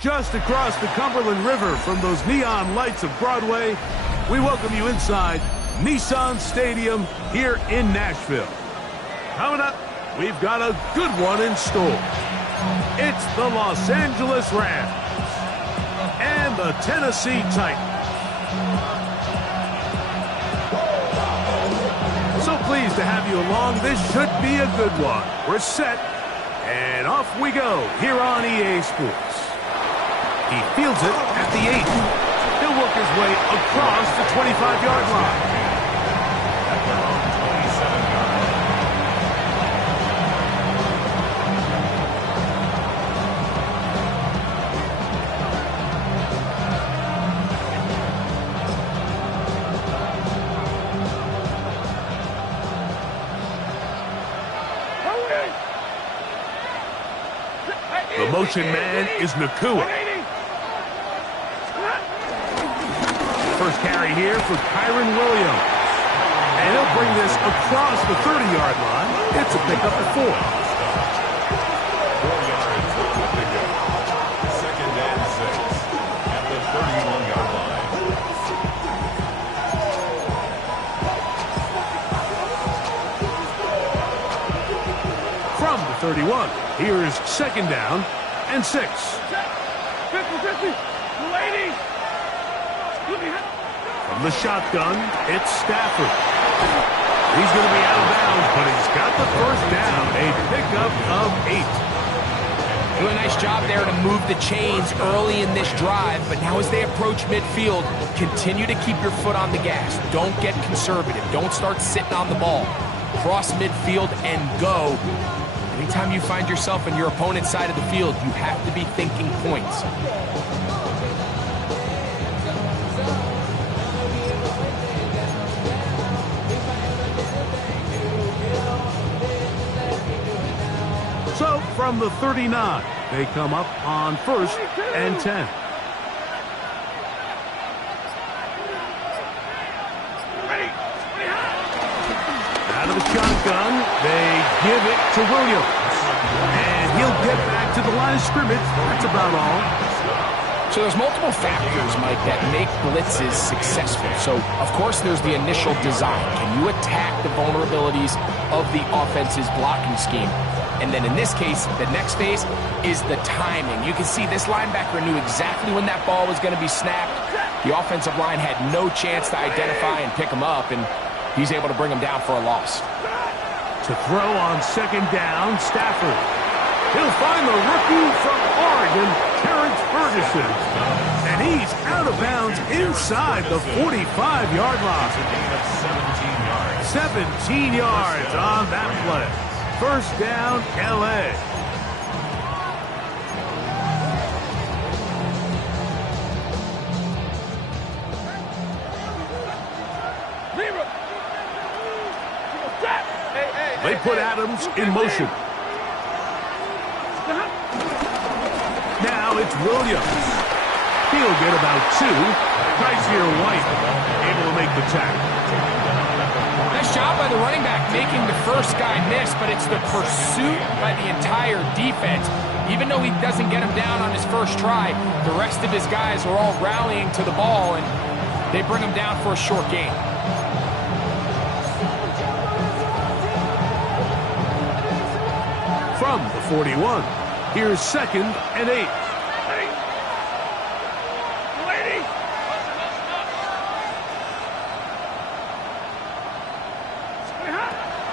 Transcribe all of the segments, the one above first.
Just across the Cumberland River from those neon lights of Broadway, we welcome you inside Nissan Stadium here in Nashville. Coming up, we've got a good one in store. It's the Los Angeles Rams and the Tennessee Titans. So pleased to have you along. This should be a good one. We're set, and off we go here on EA Sports. He fields it at the 8. He'll work his way across the 25-yard line. At their own 27 yard line. The motion man is Nakua. First carry here for Kyron Williams. And he'll bring this across the 30-yard line. It's a pickup at 4. 4 yards with the pickup. Second and 6 at the 31-yard line. From the 31, here's second down and 6. 50-50, 280. From the shotgun, it's Stafford. He's going to be out of bounds, but he's got the first down. A pickup of 8. Doing a nice job there to move the chains early in this drive, but now as they approach midfield, continue to keep your foot on the gas. Don't get conservative. Don't start sitting on the ball. Cross midfield and go. Anytime you find yourself on your opponent's side of the field, you have to be thinking points. So, from the 39, they come up on 1st and 10. Out of the shotgun, they give it to Williams. And he'll get back to the line of scrimmage. That's about all. So there's multiple factors, Mike, that make blitzes successful. So, of course, there's the initial design. Can you attack the vulnerabilities of the offense's blocking scheme? And then in this case, the next phase is the timing. You can see this linebacker knew exactly when that ball was going to be snapped. The offensive line had no chance to identify and pick him up, and he's able to bring him down for a loss. To throw on second down, Stafford. He'll find the rookie from Oregon, Terrence Ferguson. And he's out of bounds inside the 45-yard line. 17 yards on that play. First down, L.A. They put Adams in motion. Now it's Williams. He'll get about 2. Kaiser White able to make the tackle. Nice job by the running back making the first guy miss, but it's the pursuit by the entire defense. Even though he doesn't get him down on his first try, the rest of his guys are all rallying to the ball, and they bring him down for a short gain. From the 41, here's 2nd and 8.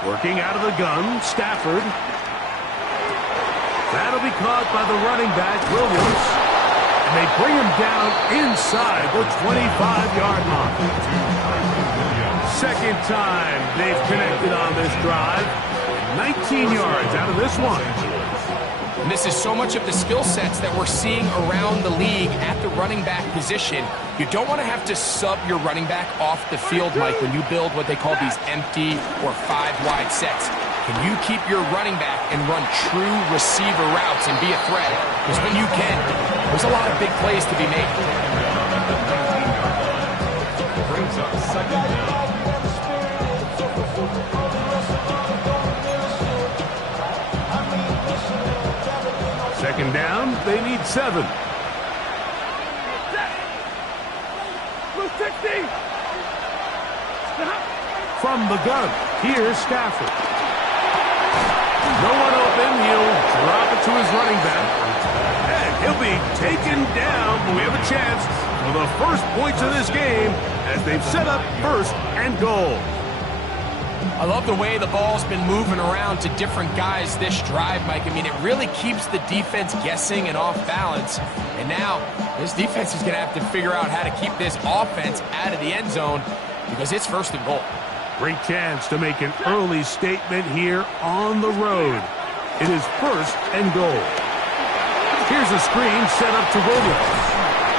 Working out of the gun, Stafford. That'll be caught by the running back, Williams. And they bring him down inside the 25-yard line. Second time they've connected on this drive. 19 yards out of this one. And this is so much of the skill sets that we're seeing around the league at the running back position. You don't want to have to sub your running back off the field, Mike, when you build what they call these empty or 5-wide sets. Can you keep your running back and run true receiver routes and be a threat? Because when you can, there's a lot of big plays to be made. Brings up 2nd down. Second down, they need 7. From the gun, here's Stafford. No one open, he'll drop it to his running back. And he'll be taken down, but we have a chance for the first points of this game as they've set up 1st and goal. I love the way the ball's been moving around to different guys this drive, Mike. I mean, it really keeps the defense guessing and off balance. And now, this defense is going to have to figure out how to keep this offense out of the end zone because it's 1st and goal. Great chance to make an early statement here on the road. It is 1st and goal. Here's a screen set up to Williams.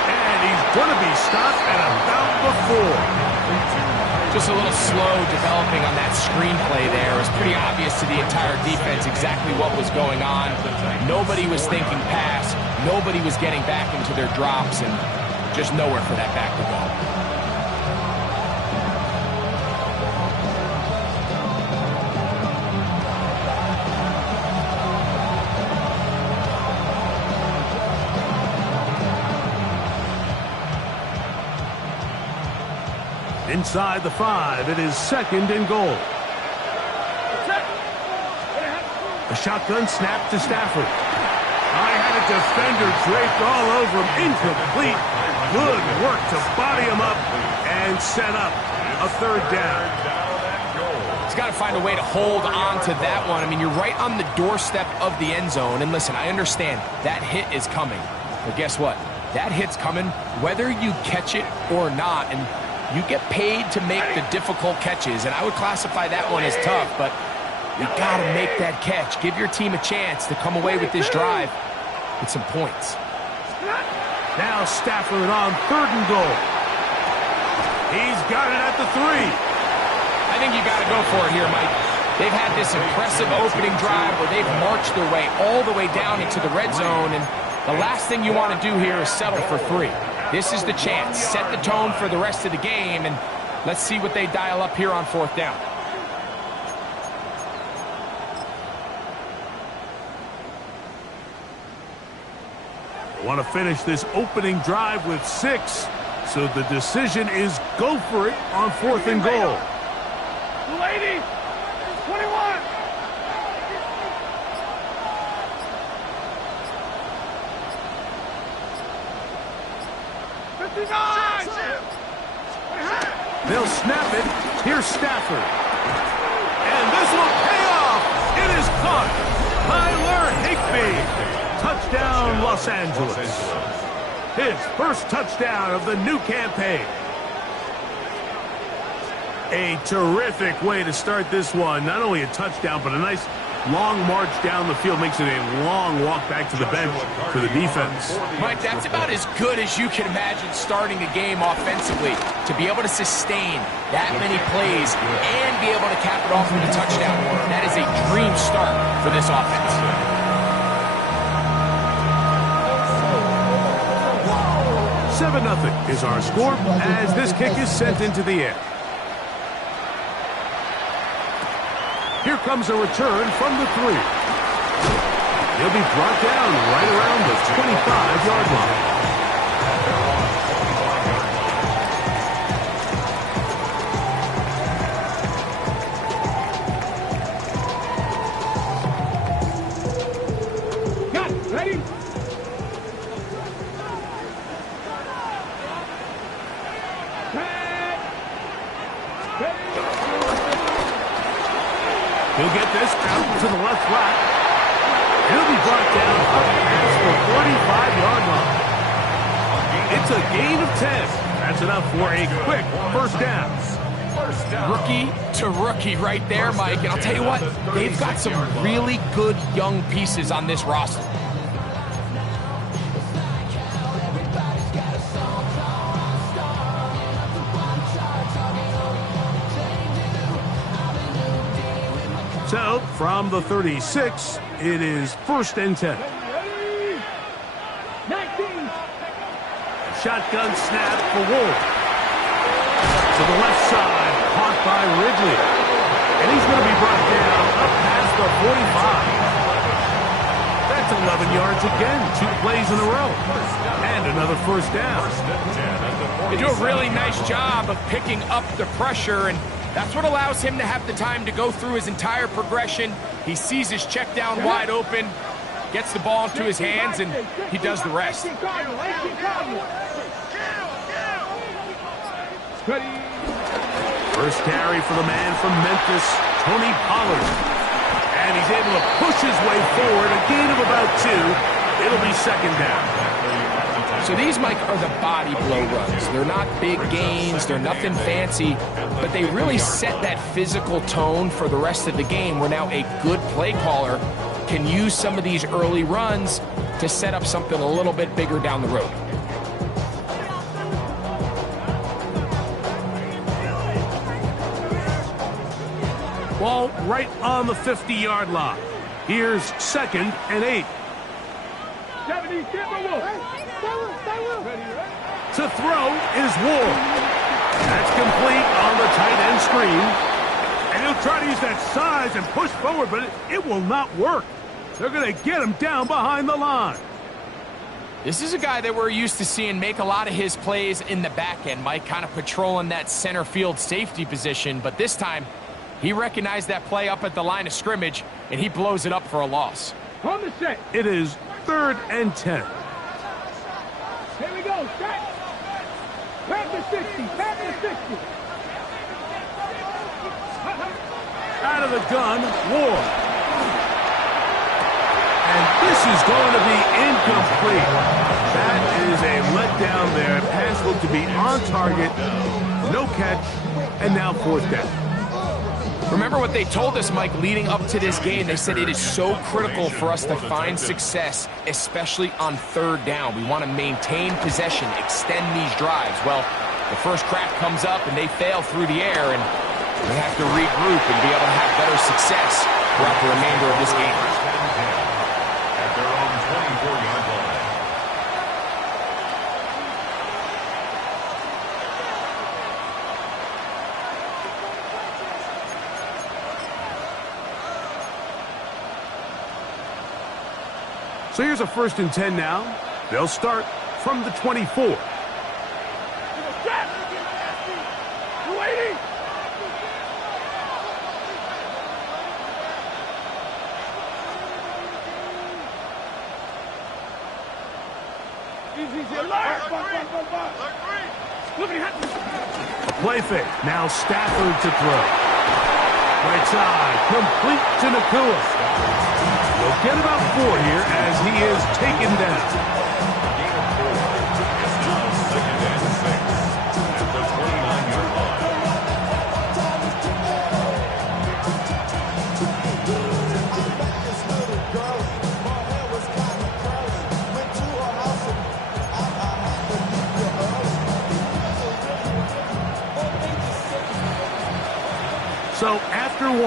And he's going to be stopped at about the 4. Just a little slow developing on that screenplay there. It was pretty obvious to the entire defense exactly what was going on. Nobody was thinking pass. Nobody was getting back into their drops, and just nowhere for that back to go. Inside the 5, it is 2nd and goal. A shotgun snap to Stafford. I had a defender draped all over him. Incomplete. Good work to body him up and set up a 3rd down. He's got to find a way to hold on to that one. I mean, you're right on the doorstep of the end zone. And listen, I understand that hit is coming. But guess what? That hit's coming whether you catch it or not. And you get paid to make the difficult catches, and I would classify that one as tough, but you got to make that catch. Give your team a chance to come away with this drive with some points. Now Stafford on 3rd and goal. He's got it at the 3. I think you got to go for it here, Mike. They've had this impressive opening drive where they've marched their way all the way down into the red zone, and the last thing you want to do here is settle for 3. This is the chance. Set the tone for the rest of the game, and let's see what they dial up here on 4th down. They want to finish this opening drive with 6, so the decision is go for it on 4th and goal. Ladies, 21. They'll snap it. Here's Stafford. And this will pay off. It is caught. Tyler Higbee. Touchdown, Los Angeles. His 1st touchdown of the new campaign. A terrific way to start this one. Not only a touchdown, but a nice long march down the field. Makes it a long walk back to the bench for the defense. Mike, that's about as good as you can imagine starting a game offensively. To be able to sustain that many plays and be able to cap it off with a touchdown. That is a dream start for this offense. 7-0 is our score as this kick is sent into the air. Here comes a return from the 3. He'll be brought down right around the 25-yard line. Got it. Ready? He'll get this out to the left flat. He'll be brought down up past the 45-yard line. It's a gain of 10. That's enough for a quick first down. Rookie to rookie right there, Mike. And I'll tell you what, they've got some really good young pieces on this roster. So, from the 36, it is 1st and 10. 19. Shotgun snap for Ward. To the left side, caught by Ridley. And he's going to be brought down up past the 45. That's 11 yards again, 2 plays in a row. And another first down. They do a really nice job of picking up the pressure, and that's what allows him to have the time to go through his entire progression. He sees his check down wide open, gets the ball into his hands, and he does the rest. First carry for the man from Memphis, Tony Pollard. And he's able to push his way forward, a gain of about 2. It'll be second down. So these, Mike, are the body blow runs. They're not big gains, they're nothing fancy, but they really set that physical tone for the rest of the game, where now a good play caller can use some of these early runs to set up something a little bit bigger down the road. Ball right on the 50-yard line. Here's 2nd and 8. 70, To throw is Ward. That's complete on the tight end screen. And he'll try to use that size and push forward, but it will not work. They're going to get him down behind the line. This is a guy that we're used to seeing make a lot of his plays in the back end, Mike, kind of patrolling that center field safety position. But this time, he recognized that play up at the line of scrimmage, and he blows it up for a loss. On the set. It is 3rd and 10. Here we go. Set. Back to 60. Back to 60. Out of the gun, Ward. And this is going to be incomplete. That is a letdown there. Pass looked to be on target. No catch. And now 4th down. Remember what they told us, Mike, leading up to this game. They said it is so critical for us to find success, especially on 3rd down. We want to maintain possession, extend these drives. Well, the first crack comes up, and they fail through the air, and they have to regroup and be able to have better success throughout the remainder of this game. At their own 24-yard line. So here's a 1st and 10 now. They'll start from the 24. Play fake. Now Stafford to throw. Right side. Complete to Nakua. We'll get about 4 here as he is taken down. Gain of 4. It's now 2nd and 6. At the 29-yard line. So after 1,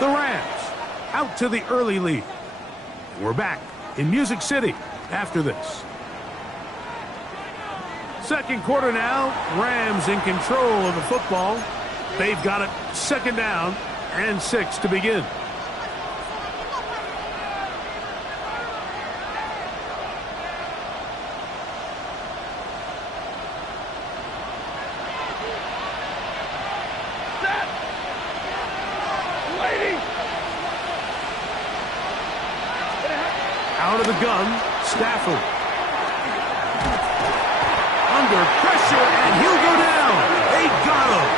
the Rams out to the early lead. We're back in Music City after this. 2nd quarter now. Rams in control of the football. They've got it 2nd down and 6 to begin. Out of the gun, Stafford. Under pressure, and he'll go down. They got him.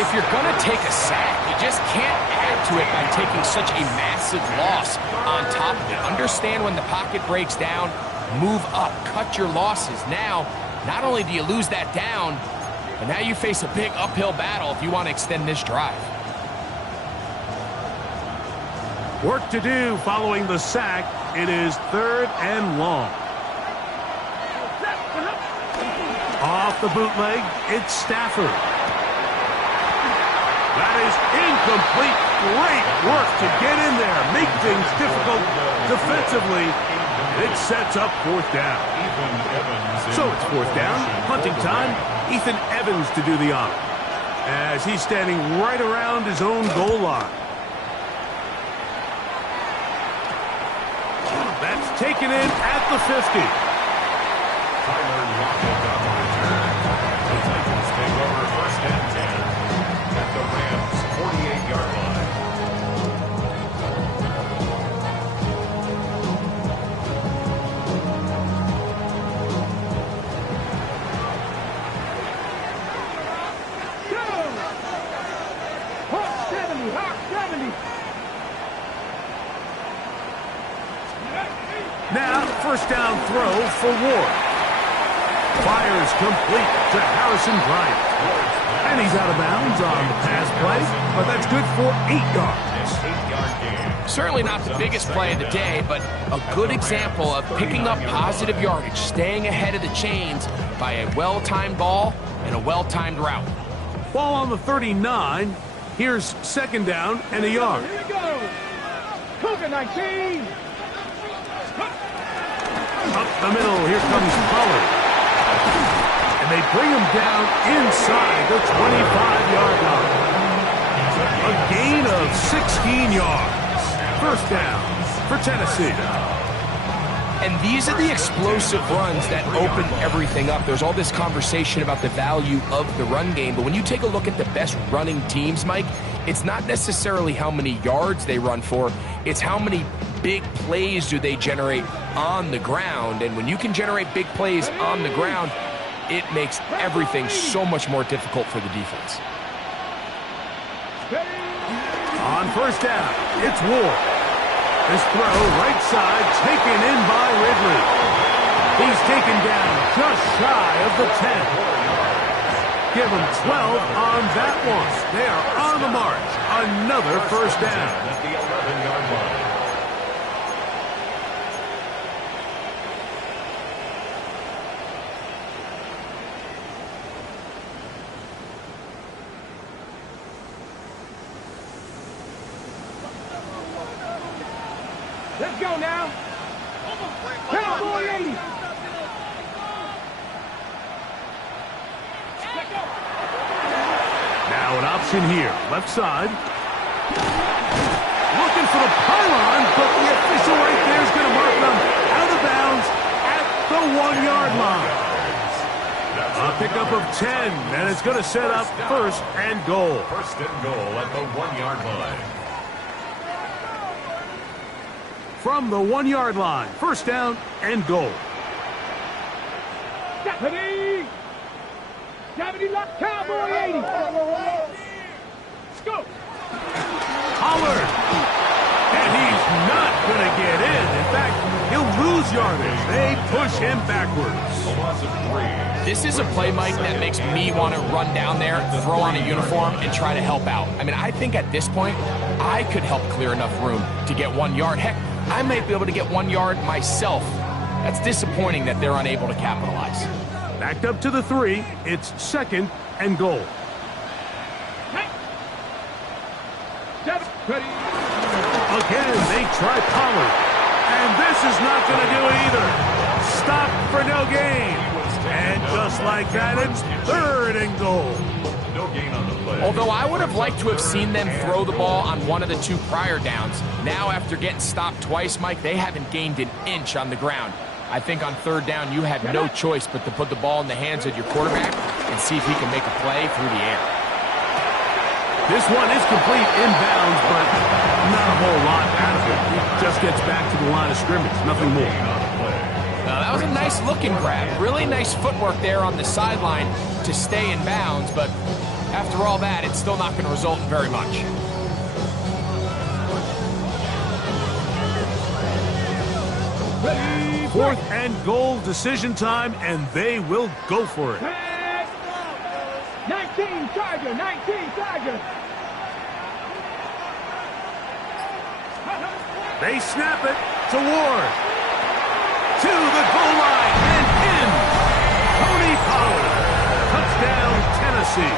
If you're going to take a sack, you just can't add to it by taking such a massive loss on top of it. Understand when the pocket breaks down, move up, cut your losses. Now, not only do you lose that down, but now you face a big uphill battle if you want to extend this drive. Work to do following the sack. It is 3rd and long. Off the bootleg, it's Stafford. That is incomplete. Great work to get in there. Make things difficult defensively. It sets up 4th down. So it's 4th down. Punting time. Ethan Evans to do the honor, as he's standing right around his own goal line. That's taken in at the 50. Tyler Lockett on the return. The Titans take over 1st and 10 at the Rams' 48-yard line. Hawk 70, Hawk 70. Now, 1st down throw for Ward. Fires complete to Harrison Bryant. And he's out of bounds on the pass play, but that's good for 8 yards. 8-yard gain. Certainly not the biggest play of the day, but a good example of picking up positive yardage, staying ahead of the chains by a well-timed ball and a well-timed route. Ball on the 39. Here's 2nd down and a yard. Here we go. Cougar 19. Up the middle, here comes Pollard. And they bring him down inside the 25-yard line. A gain of 16 yards. 1st down for Tennessee. And these are the explosive runs that open everything up. There's all this conversation about the value of the run game, but when you take a look at the best running teams, Mike, it's not necessarily how many yards they run for, it's how many big plays do they generate on the ground. And when you can generate big plays on the ground, it makes everything so much more difficult for the defense. On 1st down, it's Ward. This throw right side taken in by Ridley. He's taken down just shy of the 10. Give him 12 on that one. They are on the march. Another 1st down. At the 11-yard line. Let's go now. Cowboy 80. Now an option here, left side. Looking for the pylon, but the official right there is going to mark them out of bounds at the 1-yard line. A pickup of 10, and it's going to set up 1st and goal. 1st and goal at the 1-yard line. From the 1-yard line, 1st down and goal. Deputy! Deputy lock, Cowboy 80. Let's go. Pollard. And he's not going to get in. In fact, he'll lose yardage. They push him backwards. A loss of 3. This is a play, Mike, that makes me want to run down there, throw on a uniform, and try to help out. I mean, I think at this point, I could help clear enough room to get 1 yard. Heck, I might be able to get 1 yard myself. That's disappointing that they're unable to capitalize. Backed up to the 3. It's 2nd and goal. Again, they try Pollard. And this is not going to do it either. Stop for no gain. And just like that, it's 3rd and goal. No gain on the play. Although I would have liked to have seen them throw the ball on one of the 2 prior downs. Now, after getting stopped twice, Mike, they haven't gained an inch on the ground. I think on 3rd down, you had no choice but to put the ball in the hands of your quarterback and see if he can make a play through the air. This one is complete inbounds, but not a whole lot out of it. It just gets back to the line of scrimmage, nothing more. That was a nice looking grab. Really nice footwork there on the sideline to stay in bounds, but after all that, it's still not going to result in very much. Ready, 4th and goal, decision time, and they will go for it. 19 Charger, 19 Charger. They snap it to Ward. To the goal line and in. Tony Pollard. Touchdown, Tennessee.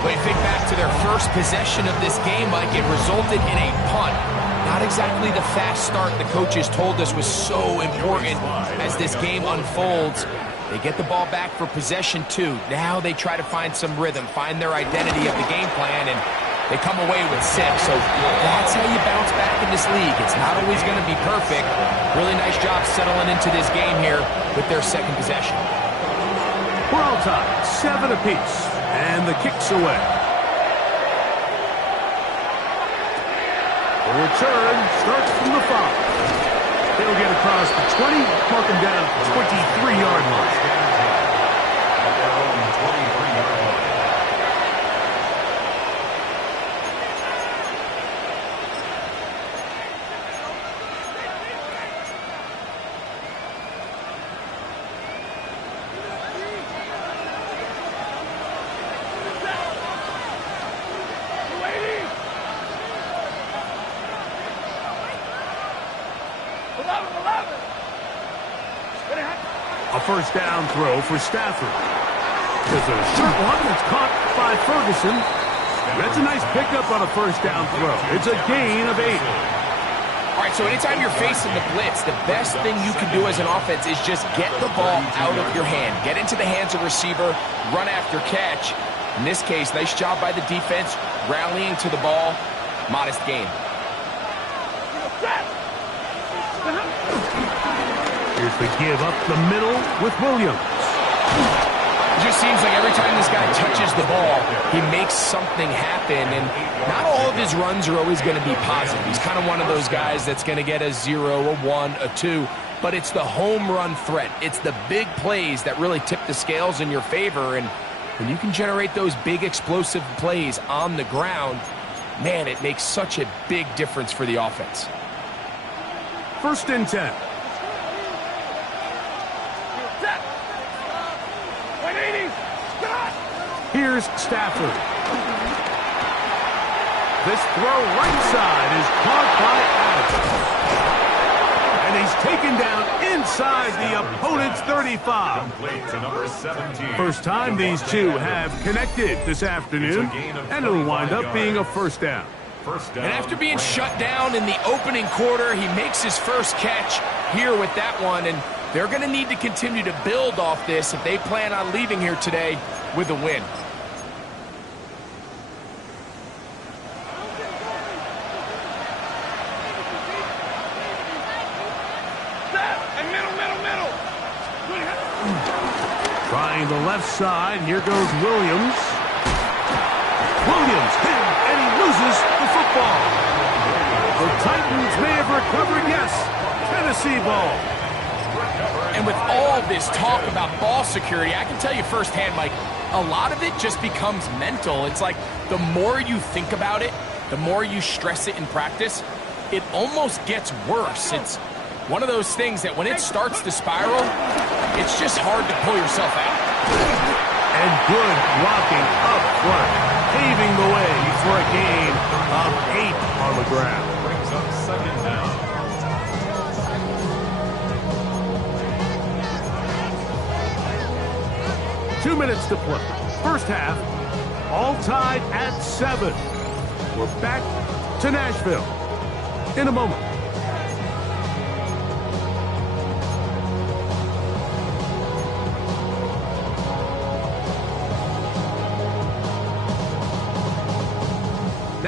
When you think back to their first possession of this game, Mike, it resulted in a punt. Not exactly the fast start the coaches told us was so important as this game unfolds. They get the ball back for possession 2. Now they try to find some rhythm, find their identity of the game plan, and they come away with 6. So that's how you bounce back in this league. It's not always going to be perfect. Really nice job settling into this game here with their 2nd possession. We're all tied, 7 apiece, and the kick's away. The return starts from the 5. They'll get across the 20, mark them down at the 23-yard line. At their own 23-yard line. A 1st down throw for Stafford. There's a short one that's caught by Ferguson. That's a nice pickup on a 1st down throw. It's a gain of 8. All right, so anytime you're facing the blitz, the best thing you can do as an offense is just get the ball out of your hand. Get into the hands of receiver, run after catch. In this case, nice job by the defense, rallying to the ball. Modest gain. Here's the give up the middle with Williams. It just seems like every time this guy touches the ball, he makes something happen, and not all of his runs are always going to be positive. He's kind of one of those guys that's going to get a 0, a 1, a 2, but it's the home run threat. It's the big plays that really tip the scales in your favor, and when you can generate those big explosive plays on the ground, man, it makes such a big difference for the offense. 1st and 10. Here's Stafford. This throw right side is caught by Adams. And he's taken down inside the opponent's 35. Complete to number 17. First time these two have connected this afternoon, and it'll wind up being a 1st down. First down. And after being shut down in the opening quarter, he makes his first catch here with that one, and they're going to need to continue to build off this if they plan on leaving here today with a win. Trying the left side, here goes Williams. Williams hit, and he loses the football. The Titans may have recovered, yes. Tennessee ball. And with all this talk about ball security, I can tell you firsthand, Mike, a lot of it just becomes mental. It's like the more you think about it, the more you stress it in practice, it almost gets worse. It's one of those things that when it starts to spiral, it's just hard to pull yourself out. And good blocking up front, paving the way for a gain of 8 on the ground. Brings up 2nd down. Two minutes to play. First half, all tied at 7. We're back to Nashville in a moment.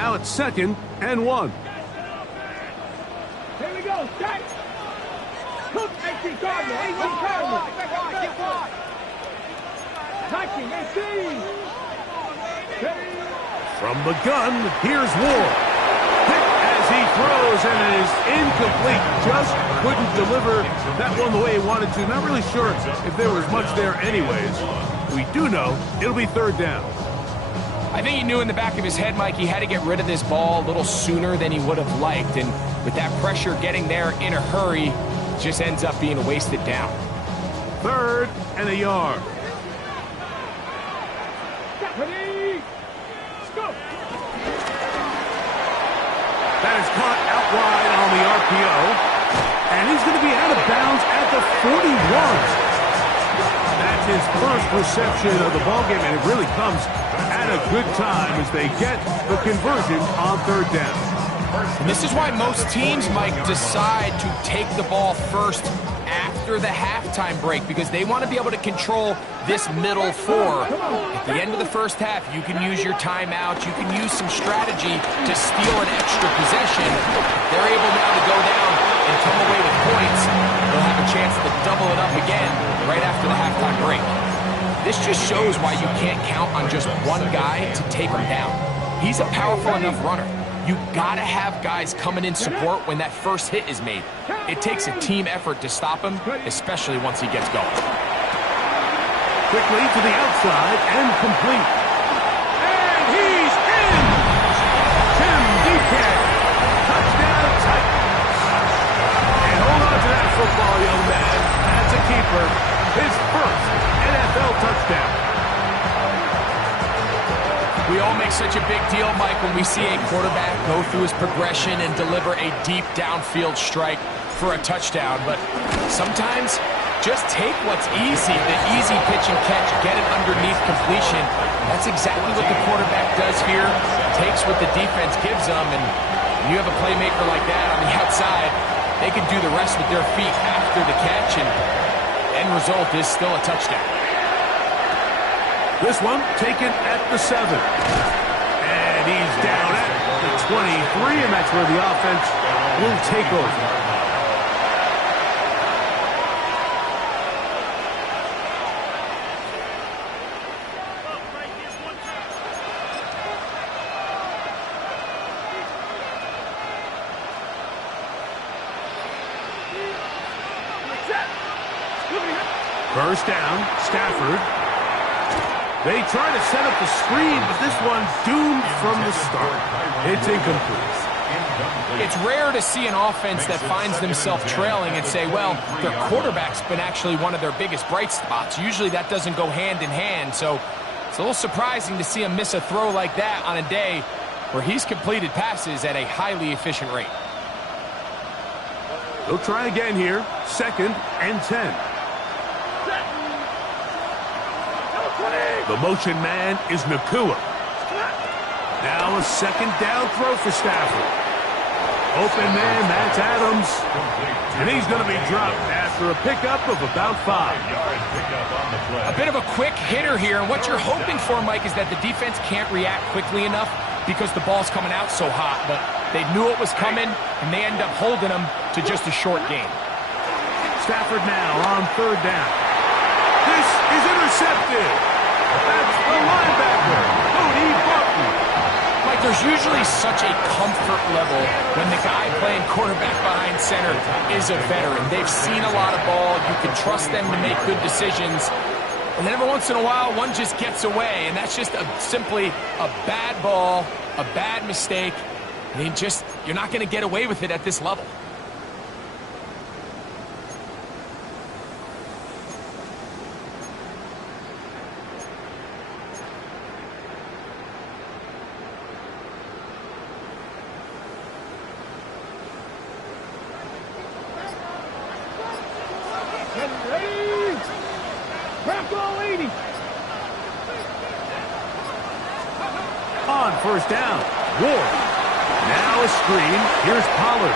Now it's 2nd and 1. Here we go. Strike. Cook. AC Cardinal. Touching. AC. From the gun, here's Ward. Hit as he throws, and it is incomplete. Just couldn't deliver that one the way he wanted to. Not really sure if there was much there anyways. We do know it'll be 3rd down. I think he knew in the back of his head, Mike, he had to get rid of this ball a little sooner than he would have liked. And with that pressure getting there in a hurry, it just ends up being a wasted down. 3rd and a yard. Ready. Go. That is caught out wide on the RPO. And he's going to be out of bounds at the 41. That's his first reception of the ballgame, and it really comes at a good time as they get the conversion on 3rd down. And this is why most teams, Mike, decide to take the ball first after the halftime break, because they want to be able to control this middle 4. At the end of the first half, you can use your timeout, you can use some strategy to steal an extra possession. They're able now to go down and come away with points. They'll have a chance to double it up again right after the halftime break. This just shows why you can't count on just one guy to take him down. He's a powerful enough runner. You gotta have guys coming in support when that first hit is made. It takes a team effort to stop him, especially once he gets going. Quickly to the outside and complete. And he's in! Tim DK. Touchdown Titans. And hold on to that football, young man. That's a keeper. His first NFL touchdown. We all make such a big deal, Mike, when we see a quarterback go through his progression and deliver a deep downfield strike for a touchdown. But sometimes, just take what's easy, the easy pitch and catch, get it underneath completion. That's exactly what the quarterback does here. Takes what the defense gives them, and when you have a playmaker like that on the outside, they can do the rest with their feet after the catch, and end result is still a touchdown. This one taken at the 7. And he's down at the 23, and that's where the offense will take over. First down, Stafford. They try to set up the screen, but this one's doomed from the start. It's incomplete. It's rare to see an offense that finds themselves trailing and say, well, their quarterback's been actually one of their biggest bright spots. Usually that doesn't go hand in hand, so it's a little surprising to see him miss a throw like that on a day where he's completed passes at a highly efficient rate. They'll try again here, 2nd and 10. The motion man is Nakua. Now a 2nd down throw for Stafford. Open man, that's Adams. And he's going to be dropped after a pickup of about 5. A bit of a quick hitter here, and what you're hoping for, Mike, is that the defense can't react quickly enough because the ball's coming out so hot, but they knew it was coming, and they end up holding them to just a short gain. Stafford now on 3rd down. This is intercepted. That's the linebacker, Cody Barton. Mike, there's usually such a comfort level when the guy playing quarterback behind center is a veteran. They've seen a lot of ball. You can trust them to make good decisions. And then every once in a while, one just gets away, and that's just simply a bad ball, a bad mistake. I mean, you're not going to get away with it at this level. On 1st down, Ward. Now a screen. Here's Pollard.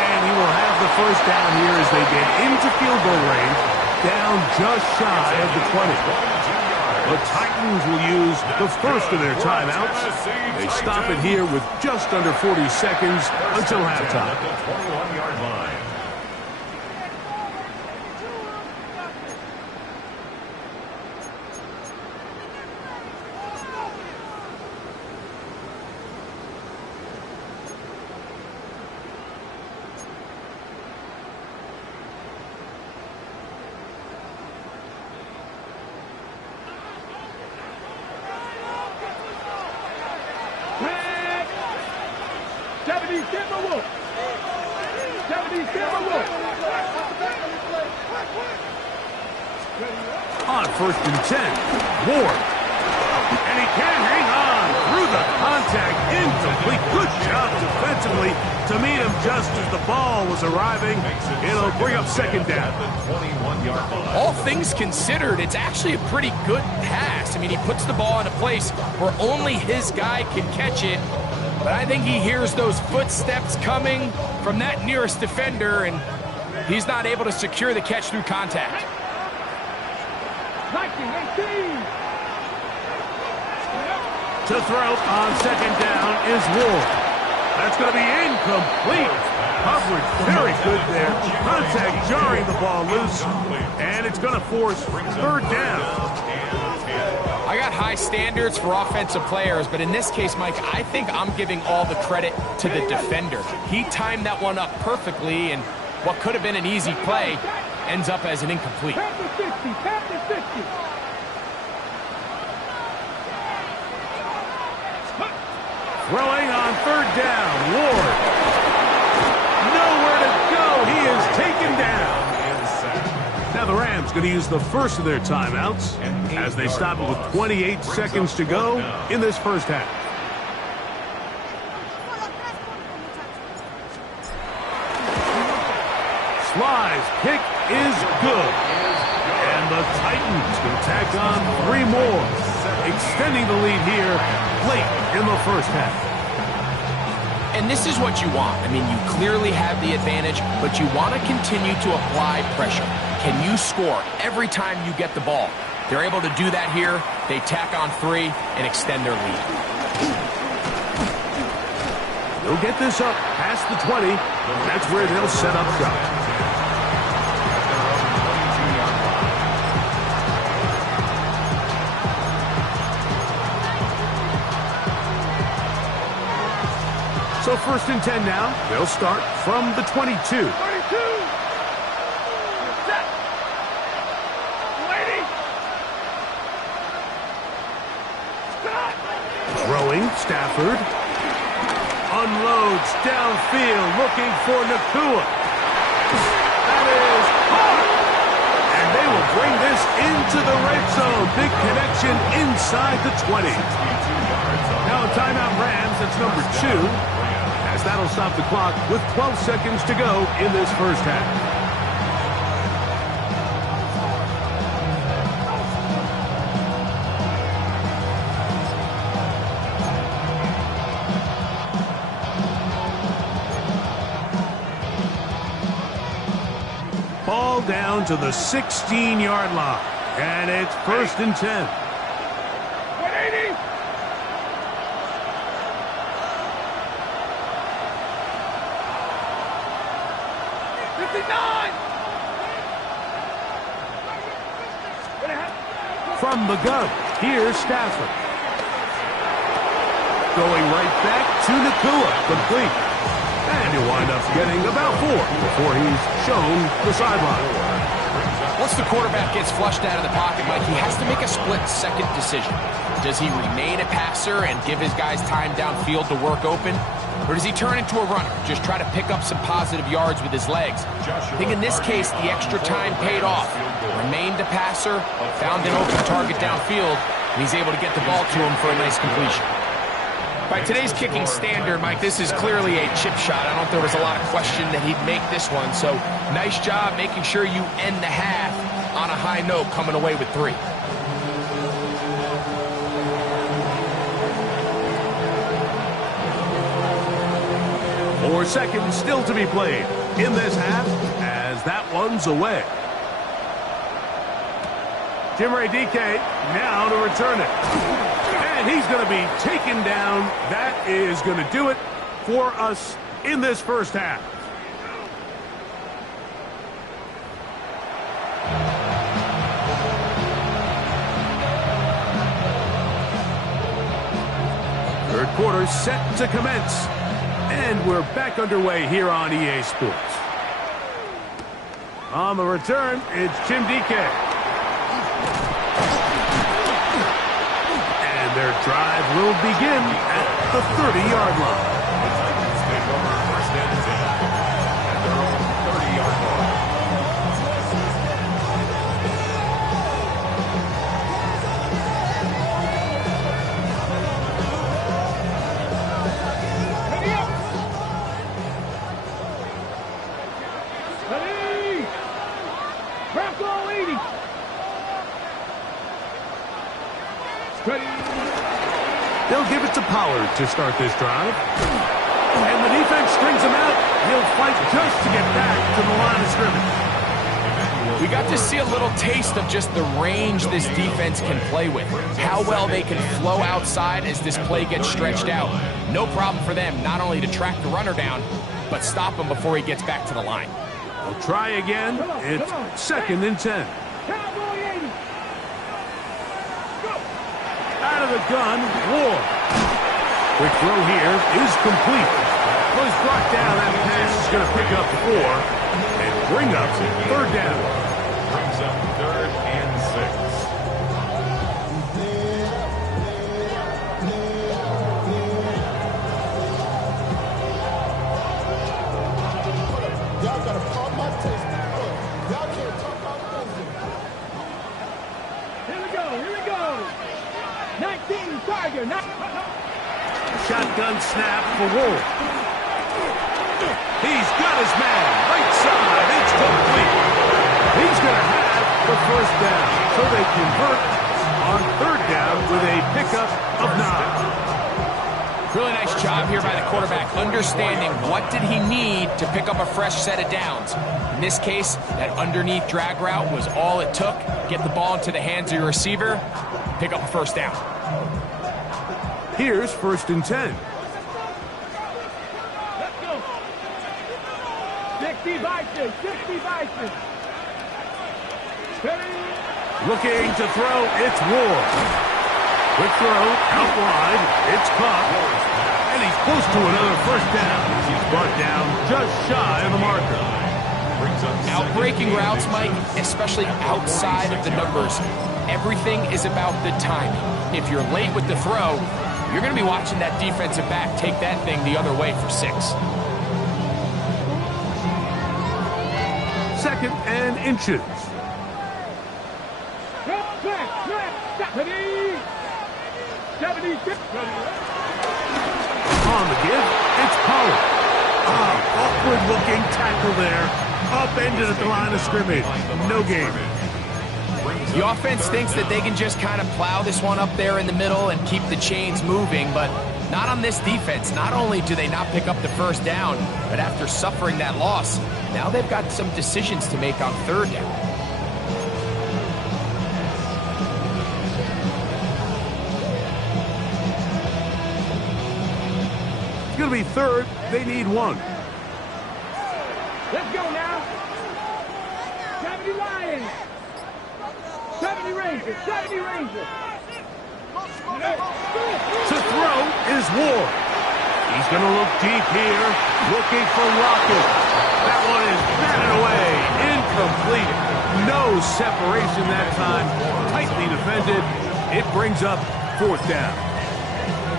And he will have the 1st down here as they get into field goal range, down just shy of the 20. The Titans will use the first of their timeouts. They stop it here with just under 40 seconds until halftime. At the 21-yard line. On 1st and 10, Ward. And he can't hang on through the contact. Incomplete. Good job defensively to meet him just as the ball was arriving. It'll bring up 2nd down. All things considered, it's actually a pretty good pass. I mean, he puts the ball in a place where only his guy can catch it. But I think he hears those footsteps coming from that nearest defender, and he's not able to secure the catch through contact. 19-18. To throw on 2nd down is Ward. That's going to be incomplete. Coverage very good there. Contact jarring the ball loose, and it's going to force 3rd down. I got high standards for offensive players, but in this case, Mike, I think I'm giving all the credit to the defender. He timed that one up perfectly, and what could have been an easy play ends up as an incomplete. Throwing on 3rd down, Ward. Nowhere to go. He is taken down. Now the Rams going to use the first of their timeouts as they stop it with 28 seconds to go in this first half. Sly's kick is good. And the Titans can tack on 3 more, extending the lead here late in the first half. And this is what you want. I mean, you clearly have the advantage, but you want to continue to apply pressure. Can you score every time you get the ball? They're able to do that here. They tack on 3 and extend their lead. They'll get this up past the 20. That's where they'll set up shop. So 1st and 10 now. They'll start from the 22. 32. Set. Lady. Stop. Throwing, Stafford. Unloads downfield, looking for Nakua. That is hard. And they will bring this into the red zone. Big connection inside the 20. Now a timeout Rams, that's number 2. As that'll stop the clock with 12 seconds to go in this first half. Ball down to the 16-yard line, and it's 1st and 10. 180. From the gun, here's Stafford. Going right back to Nakua, complete. And he'll wind up getting about 4 before he's shown the sideline. Once the quarterback gets flushed out of the pocket, Mike, he has to make a split-second decision. Does he remain a passer and give his guys time downfield to work open? Or does he turn into a runner, just try to pick up some positive yards with his legs? I think in this case, the extra time paid off. Remained a passer, found an open target downfield, and he's able to get the ball to him for a nice completion. By today's kicking standard, Mike, this is clearly a chip shot. I don't think there was a lot of question that he'd make this one, so nice job making sure you end the half on a high note, coming away with 3. 4 seconds still to be played in this half as that one's away. Timmy DK now to return it. And he's going to be taken down. That is going to do it for us in this first half. Third quarter set to commence. And we're back underway here on EA Sports. On the return, it's Tim DK. And their drive will begin at the 30-yard line. The Titans take over first and 10 at their own 30-yard line. They'll give it to Pollard to start this drive. And the defense strings him out. He'll fight just to get back to the line of scrimmage. We got to see a little taste of just the range this defense can play with. How well they can flow outside as this play gets stretched out. No problem for them not only to track the runner down, but stop him before he gets back to the line. They'll try again. It's 2nd and 10. Out of the gun, Ward. Quick throw here is complete. Well, he's brought down. That pass is going to pick up 4 and bring up 3rd down. Brings up 3rd and 6. Y'all gotta pump my taste. Y'all can't talk about business. Here we go, here we go. 19 Tiger. Shotgun snap for Ward. He's got his man. Right side. It's complete. He's going to have the 1st down. So they convert on 3rd down with a pickup of 9. Really nice job here by the quarterback, understanding what did he need to pick up a fresh set of downs. In this case, that underneath drag route was all it took. Get the ball into the hands of your receiver, pick up a 1st down. Here's 1st and 10. Let's go. 60 Vikings, 60 Vikings. Looking to throw, it's Ward. Quick throw, out wide, it's caught. And he's close to another 1st down. He's brought down just shy of the marker. Out-breaking routes, Mike, especially outside of the numbers, everything is about the timing. If you're late with the throw, you're going to be watching that defensive back take that thing the other way for 6. 2nd and inches. On the give, it's Pollard. Awkward-looking tackle there. Upended at the line of scrimmage. No game. The offense thinks that they can just kind of plow this one up there in the middle and keep the chains moving, but not on this defense. Not only do they not pick up the 1st down, but after suffering that loss, now they've got some decisions to make on 3rd down. It's going to be 3rd. They need 1. Let's go now. 70 Lions. 70 Rangers. 70 Rangers. To throw is Ward. He's going to look deep here, looking for Rocket. That one is batted away, incomplete. No separation that time, tightly defended. It brings up 4th down.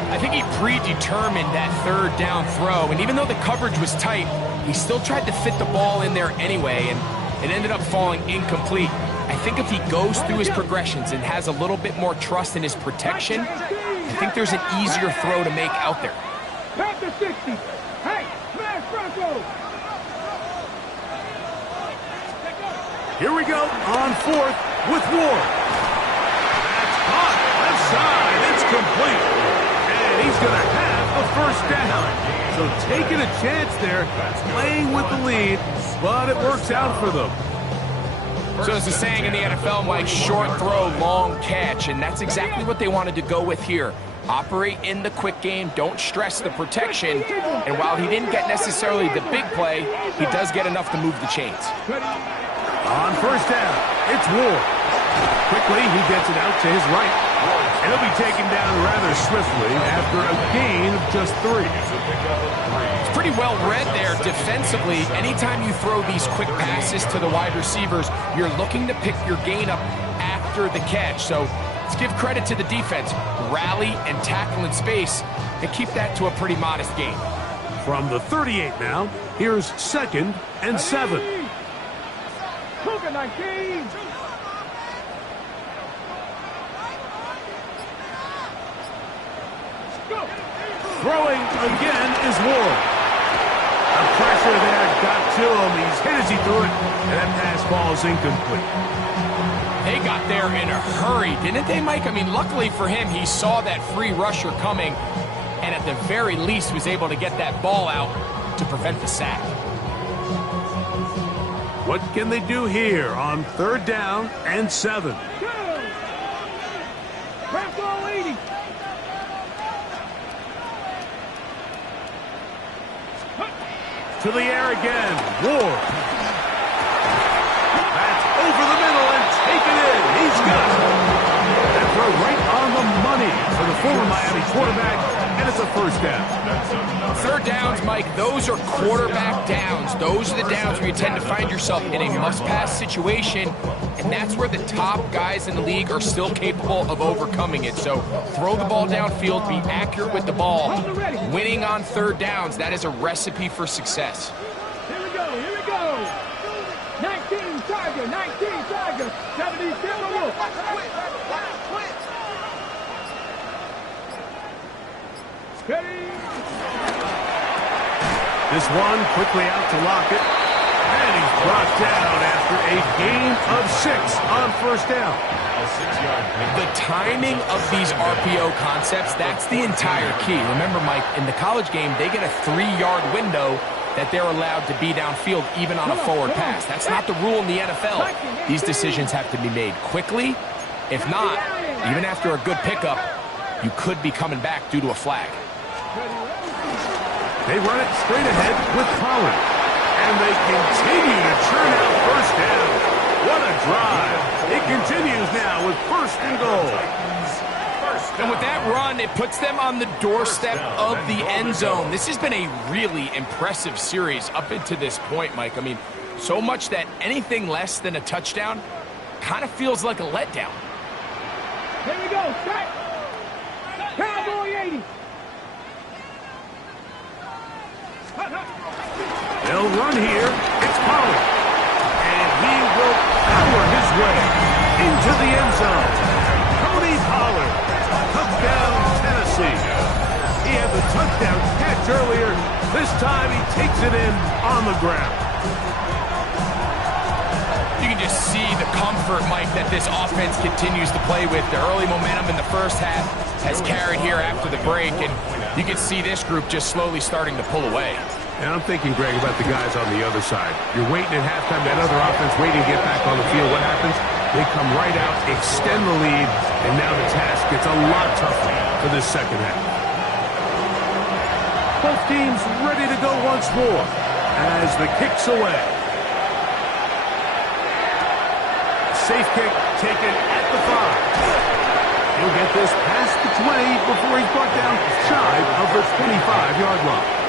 I think he predetermined that 3rd down throw, and even though the coverage was tight, he still tried to fit the ball in there anyway, and it ended up falling incomplete. I think if he goes through his progressions and has a little bit more trust in his protection, I think there's an easier throw to make out there. Back to 60. Hey, smash Broncos. Here we go on 4th with Ward. That's caught. Left side. It's complete. And he's going to have the 1st down. So taking a chance there, playing with the lead, but it works out for them. So there's a saying in the NFL, Mike, short throw, long catch, and that's exactly what they wanted to go with here. Operate in the quick game, don't stress the protection, and while he didn't get necessarily the big play, he does get enough to move the chains. On first down, it's Ward. Quickly, he gets it out to his right. And he'll be taken down rather swiftly after a gain of just 3. It's pretty well read there defensively. Anytime you throw these quick passes to the wide receivers, you're looking to pick your gain up after the catch. So let's give credit to the defense. Rally and tackle in space and keep that to a pretty modest gain. From the 38 now, here's 2nd and 7. Cougar 19. Throwing again is Ward. The pressure there got to him. He's hit as he threw it, and that pass ball is incomplete. They got there in a hurry, didn't they, Mike? I mean, luckily for him, he saw that free rusher coming, and at the very least was able to get that ball out to prevent the sack. What can they do here on 3rd down and 7? Crack ball 80. To the air again, Ward. That's over the middle and taken in. He's got it. That throw right on the money for the former Miami quarterback, and it's a 1st down. 3rd downs, Mike, those are quarterback downs. Those are the downs where you tend to find yourself in a must-pass situation, and that's where the top guys in the league are still capable of overcoming it. So throw the ball downfield, be accurate with the ball. Winning on 3rd downs, that is a recipe for success. Here we go, here we go. 19 Tiger, 19 Tiger, 70 Timberwolf. Steady. This one quickly out to Lockett, and he's brought down after a gain of 6 on 1st down. The timing of these RPO concepts, that's the entire key. Remember, Mike, in the college game, they get a 3-yard window that they're allowed to be downfield even on a forward pass. That's not the rule in the NFL. These decisions have to be made quickly. If not, even after a good pickup, you could be coming back due to a flag. They run it straight ahead with Pollard, and they continue to churn out 1st down. What a drive. It continues now with 1st and goal. And with that run, it puts them on the doorstep of the end zone. This has been a really impressive series up into this point, Mike. I mean, so much that anything less than a touchdown kind of feels like a letdown. Here we go, strike. Cowboy 80. They'll run here. It's Pollard. And he will power his way into the end zone. Tony Pollard. Touchdown, Tennessee. He had the touchdown catch earlier. This time he takes it in on the ground. You can just see the comfort, Mike, that this offense continues to play with. The early momentum in the first half has carried here after the break, and you can see this group just slowly starting to pull away. And I'm thinking, Greg, about the guys on the other side. You're waiting at halftime, that other offense waiting to get back on the field. What happens? They come right out, extend the lead, and now the task gets a lot tougher for this 2nd half. Both teams ready to go once more as the kick's away. Safe kick taken at the 5. He'll get this past the 20 before he's brought down shy of the 25-yard line.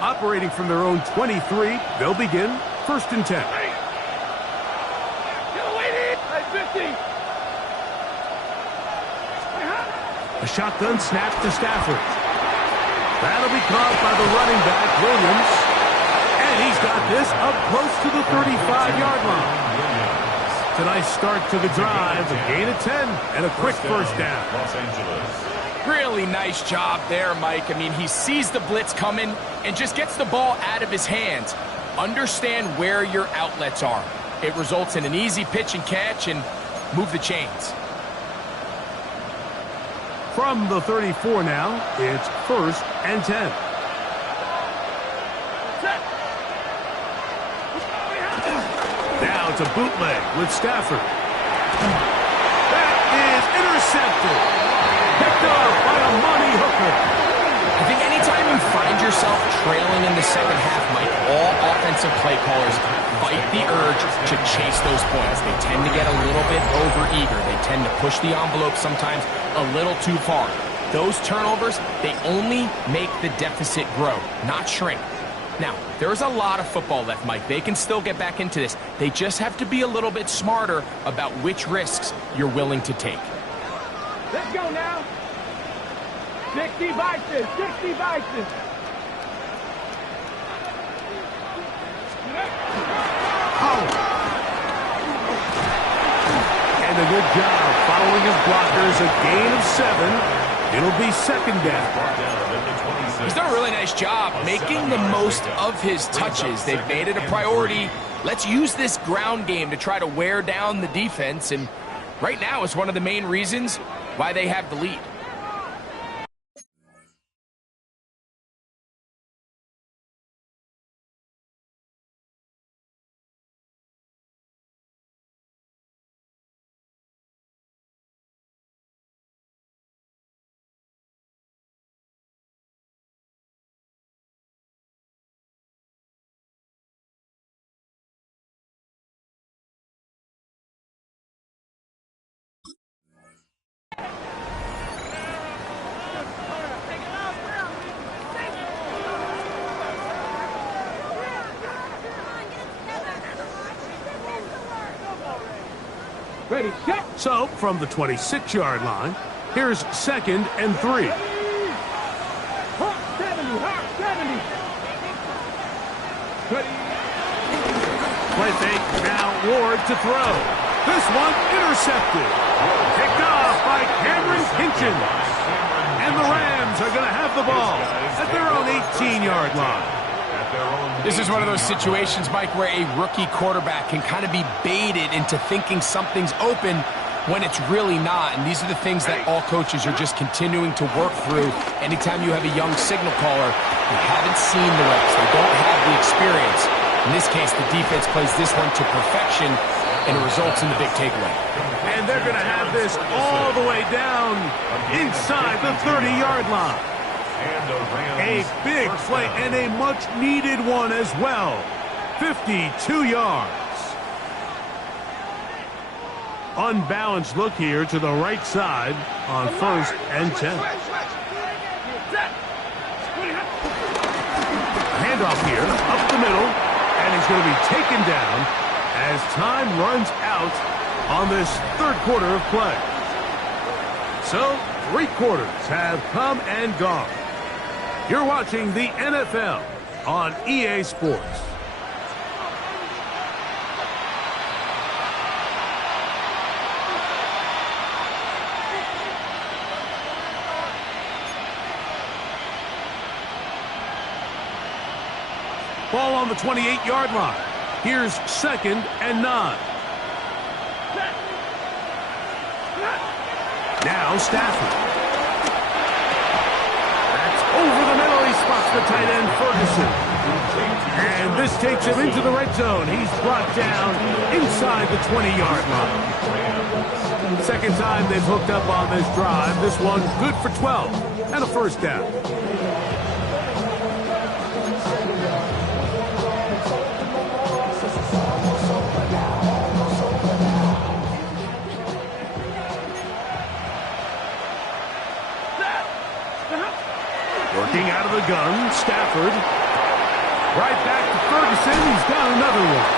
Operating from their own 23, they'll begin 1st and 10. A shotgun snap to Stafford. That'll be caught by the running back, Williams. And he's got this up close to the 35-yard line. a nice start to the drive. A gain of 10 and a quick first down. Los Angeles. Really nice job there, Mike. I mean, he sees the blitz coming and just gets the ball out of his hands. Understand where your outlets are. It results in an easy pitch and catch and move the chains. From the 34 now, it's 1st and 10. Now it's a bootleg with Stafford. That is intercepted. Picked up by a money hooker. I think anytime you find yourself trailing in the second half, Mike, all offensive play callers fight the urge to chase those points. They tend to get a little bit overeager. They tend to push the envelope sometimes a little too far. Those turnovers, they only make the deficit grow, not shrink. Now, there's a lot of football left, Mike. They can still get back into this. They just have to be a little bit smarter about which risks you're willing to take. Let's go now. 60 vices, 60 vices. And a good job following his blockers. A gain of 7. It'll be second down. He's done a really nice job making the most of his touches. They've made it a priority. Let's use this ground game to try to wear down the defense. And right now is one of the main reasons why they have the lead. Ready, set. So, from the 26-yard line, here's 2nd and 3. Hawk 70, Hawk 70. Ready. Play fake, now Ward to throw. This one intercepted. Picked off by Cameron Kinchen. And the Rams are going to have the ball at their own 18-yard line. This is one of those situations, Mike, where a rookie quarterback can kind of be baited into thinking something's open when it's really not. And these are the things that all coaches are just continuing to work through. Anytime you have a young signal caller, they haven't seen the reps. They don't have the experience. In this case, the defense plays this one to perfection, and it results in the big takeaway. And they're going to have this all the way down inside the 30-yard line. A big play and a much-needed one as well. 52 yards. Unbalanced look here to the right side on 1st and 10. Handoff here, up the middle, and he's going to be taken down as time runs out on this third quarter of play. So, 3 quarters have come and gone. You're watching the NFL on EA Sports. Ball on the 28-yard line. Here's 2nd and 9. Now Stafford. Over the middle, he spots the tight end, Ferguson. And this takes him into the red zone. He's brought down inside the 20-yard line. Second time they've hooked up on this drive. This one good for 12 and a first down. Working out of the gun, Stafford. Right back to Ferguson. He's got another one.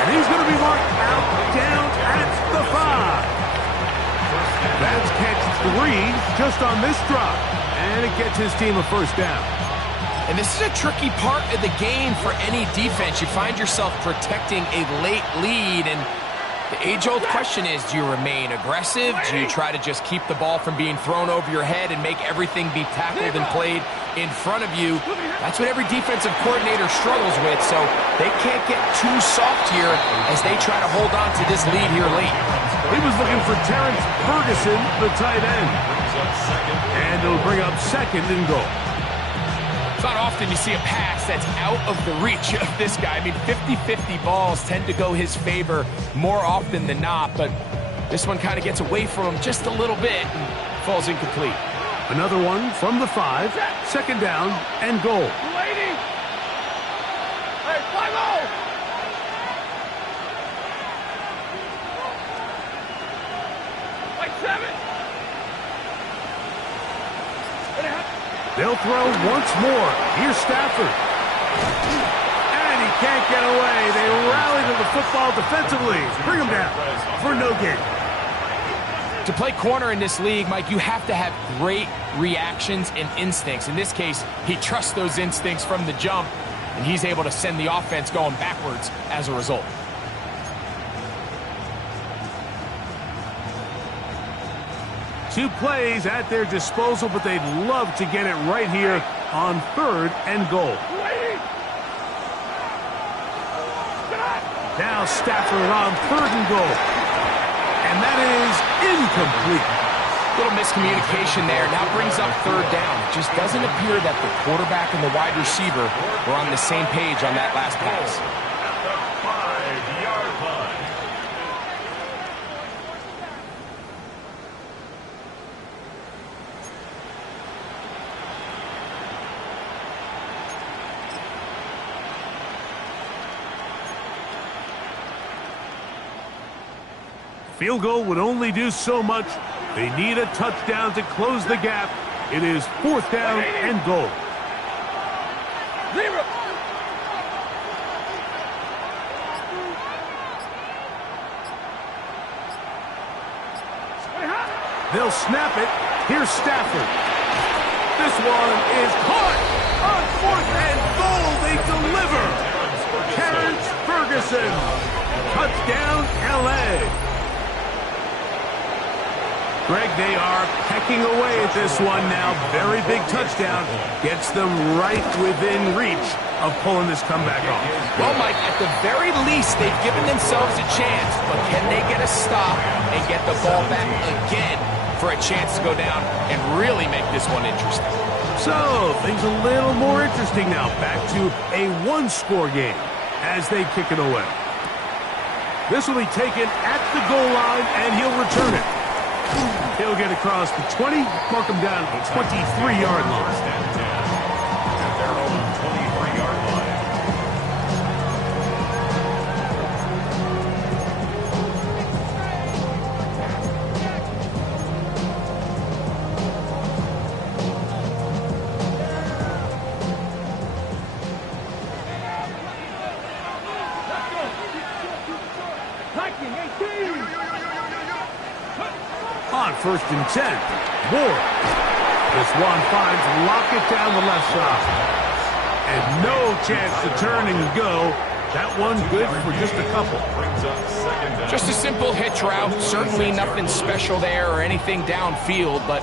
And he's going to be marked out down at the 5. That's catch 3 just on this drop. And it gets his team a first down. And this is a tricky part of the game for any defense. You find yourself protecting a late lead, and The age-old question is, do you remain aggressive? Do you try to just keep the ball from being thrown over your head and make everything be tackled and played in front of you? That's what every defensive coordinator struggles with, so they can't get too soft here as they try to hold on to this lead here late. He was looking for Terrence Ferguson, the tight end. And it'll bring up second and goal. It's not often you see a pass that's out of the reach of this guy. I mean, 50-50 balls tend to go his favor more often than not, but this one kind of gets away from him just a little bit and falls incomplete. Another one from the 5, second down and goal. Hey, 5-0. Like 7. They'll throw once more. Here's Stafford. And he can't get away. They rally to the football defensively. Bring him down for no gain. To play corner in this league, Mike, you have to have great reactions and instincts. In this case, he trusts those instincts from the jump, and he's able to send the offense going backwards as a result. Two plays at their disposal, but they'd love to get it right here on third and goal. Now Stafford on third and goal. And that is incomplete. Little miscommunication there. Now brings up third down. It just doesn't appear that the quarterback and the wide receiver were on the same page on that last pass. At the 5-yard line. Field goal would only do so much. They need a touchdown to close the gap. It is fourth down and goal. 0. They'll snap it. Here's Stafford. This one is caught on fourth and goal. They deliver. Terrence Ferguson. Touchdown, L.A. Greg, they are pecking away at this one now. Very big touchdown. Gets them right within reach of pulling this comeback off. Well, Mike, at the very least, they've given themselves a chance, but can they get a stop and get the ball back again for a chance to go down and really make this one interesting? So, things a little more interesting now. Back to a one-score game as they kick it away. This will be taken at the goal line, and he'll return it. He'll get across the 20, mark him down at the 23-yard line. At their own 23-yard line. On first and 10, Moore. This one finds Lockett down the left side. And no chance to turn and go. That one good for just a couple. Just a simple hitch route. Certainly nothing special there or anything downfield, but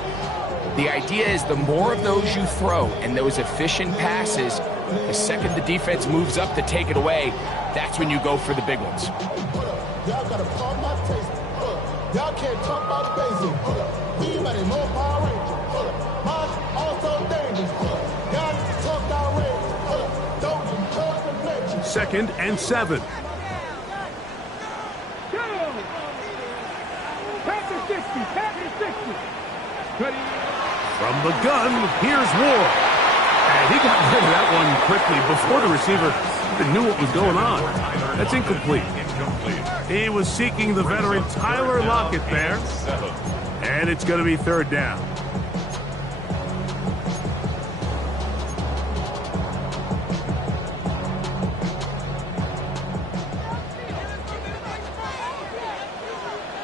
the idea is the more of those you throw and those efficient passes, the second the defense moves up to take it away, that's when you go for the big ones. Y'all gotta call my taste. Y'all can't talk about the basics. We mighty more Power Ranger. Mine also dangerous. Y'all need to talk outrageous. Don't you talk the nature. Second and 7. From the gun, here's Ward. And he got rid of that one quickly before the receiver even knew what was going on. That's incomplete. He was seeking the veteran Tyler Lockett there. And it's going to be third down.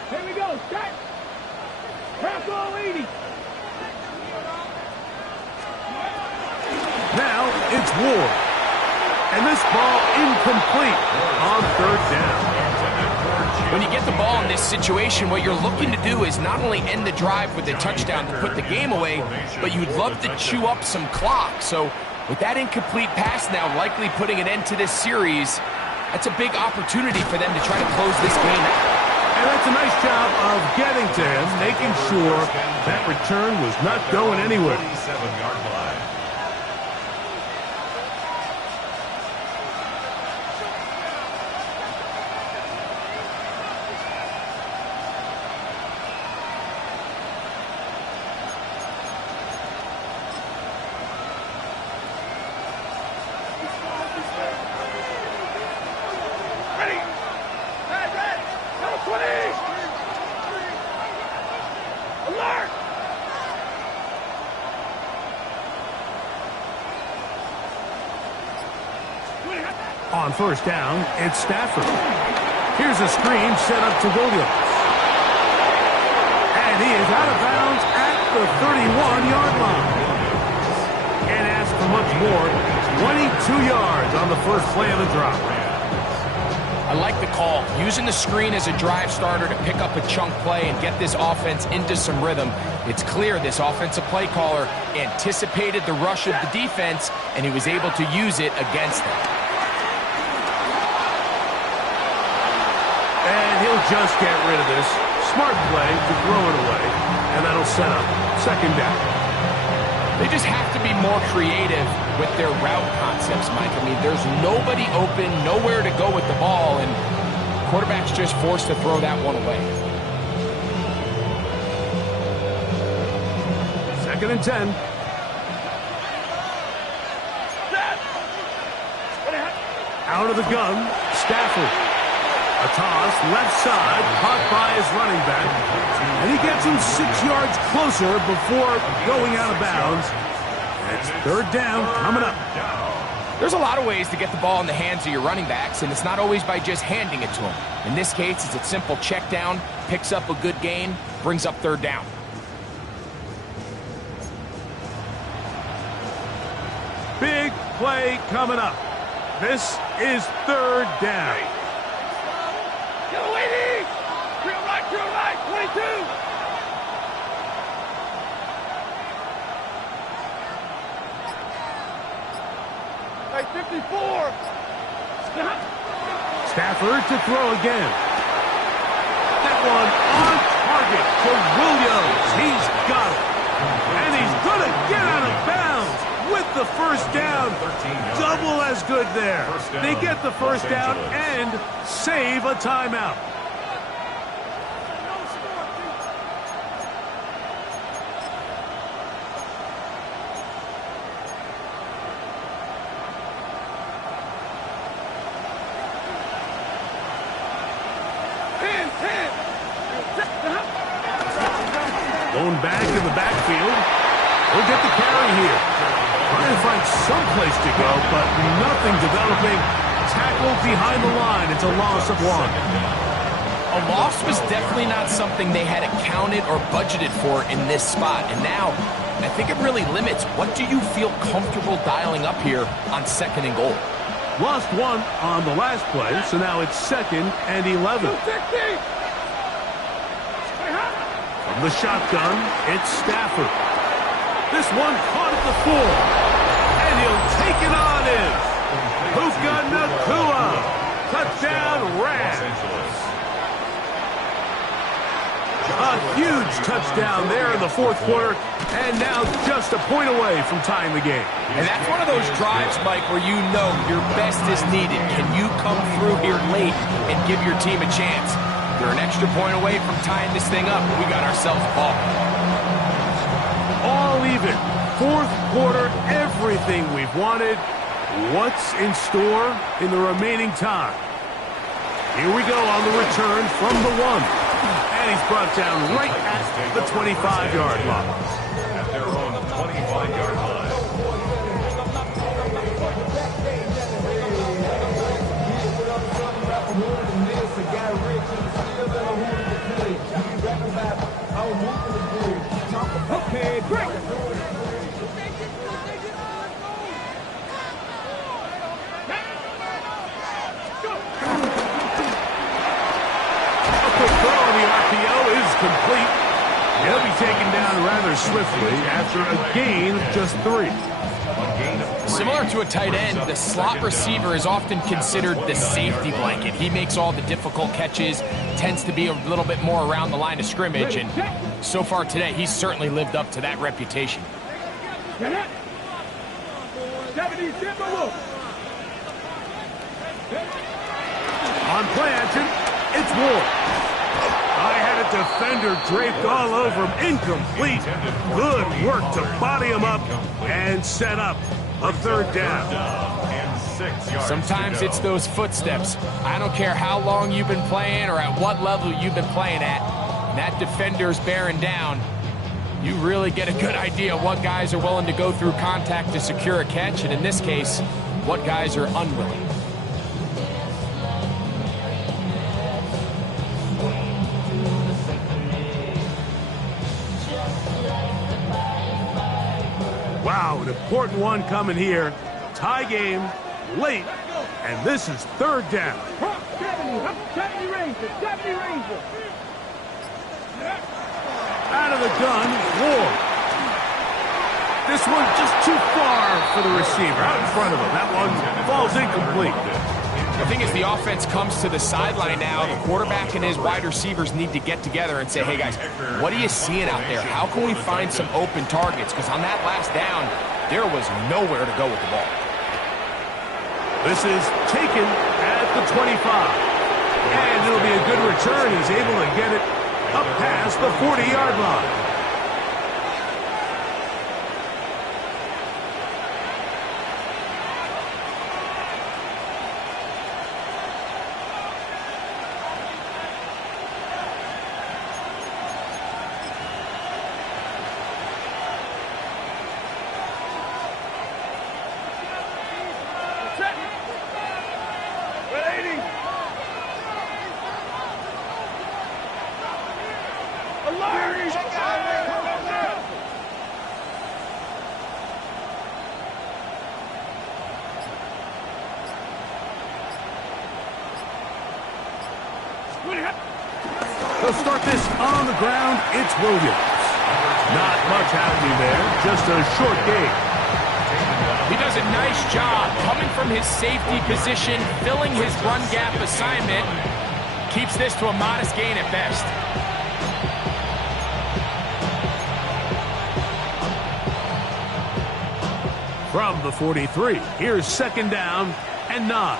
Here we go, set. Pass all 80. Now it's Ward. And this ball incomplete on third down. When you get the ball in this situation, what you're looking to do is not only end the drive with a touchdown to put the game away, but you'd love to chew up some clock. So with that incomplete pass now likely putting an end to this series, that's a big opportunity for them to try to close this game out. And that's a nice job of getting to him, making sure that return was not going anywhere. 47-yard line. On first down, it's Stafford. Here's a screen set up to Williams. And he is out of bounds at the 31-yard line. Can't ask for much more. 22 yards on the first play of the drop. I like the call. Using the screen as a drive starter to pick up a chunk play and get this offense into some rhythm. It's clear this offensive play caller anticipated the rush of the defense, and he was able to use it against them. And he'll just get rid of this. Smart play to throw it away. And that'll set up second down. They just have to be more creative with their route concepts, Mike. I mean, there's nobody open, nowhere to go with the ball, and quarterback's just forced to throw that one away. Second and 10. Out of the gun, Stafford. A toss, left side, caught by his running back. And he gets him 6 yards closer before going out of bounds. It's third down coming up. There's a lot of ways to get the ball in the hands of your running backs, and it's not always by just handing it to them. In this case, it's a simple check down, picks up a good gain, brings up third down. Big play coming up. This is third down. Drill right, 22. Hey, 54. Stafford to throw again. That one on target to Williams. He's got it. And he's going to get out of bounds with the first down. Double as good there. They get the first down and save a timeout. Going back in the backfield. We'll get the carry here. Trying to find some place to go, but nothing developing. Tackled behind the line. It's a loss of one. A loss was definitely not something they had accounted or budgeted for in this spot. And now, I think it really limits what do you feel comfortable dialing up here on second and goal. Lost one on the last play, so now it's second and 11. From the shotgun, it's Stafford. This one caught at the 4. And he'll take it on in. Puka Nacua. Touchdown, Rams. A huge touchdown there in the fourth quarter. And now just a point away from tying the game. And that's one of those drives, Mike, where you know your best is needed. Can you come through here late and give your team a chance? They're an extra point away from tying this thing up. We got ourselves a ball. All even. Fourth quarter, everything we've wanted. What's in store in the remaining time? Here we go on the return from the 1. And he's brought down right at the 25-yard line. At their own 25-yard line. Okay, break. taken down rather swiftly after a gain of just 3. Similar to a tight end, the slot receiver is often considered the safety blanket. He makes all the difficult catches, tends to be a little bit more around the line of scrimmage, and so far today, he's certainly lived up to that reputation. On play action, it's Ward. I had a defender draped all over him, incomplete. Good work to body him up and set up a 3rd down. Sometimes it's those footsteps. I don't care how long you've been playing or at what level you've been playing at. When that defender's bearing down, you really get a good idea of what guys are willing to go through contact to secure a catch, and in this case, what guys are unwilling. Wow, an important one coming here. Tie game, late, and this is 3rd down. 70 Ranger. Out of the gun, Ward. This one just too far for the receiver, out in front of him. That one falls incomplete. The thing is, the offense comes to the sideline now. The quarterback and his wide receivers need to get together and say, hey, guys, what are you seeing out there? How can we find some open targets? Because on that last down, there was nowhere to go with the ball. This is taken at the 25. And it'll be a good return. He's able to get it up past the 40-yard line. They'll start this on the ground. It's Williams. Not much happening there. Just a short gain. He does a nice job coming from his safety position, filling his run gap assignment. Keeps this to a modest gain at best. From the 43, here's 2nd down and 9.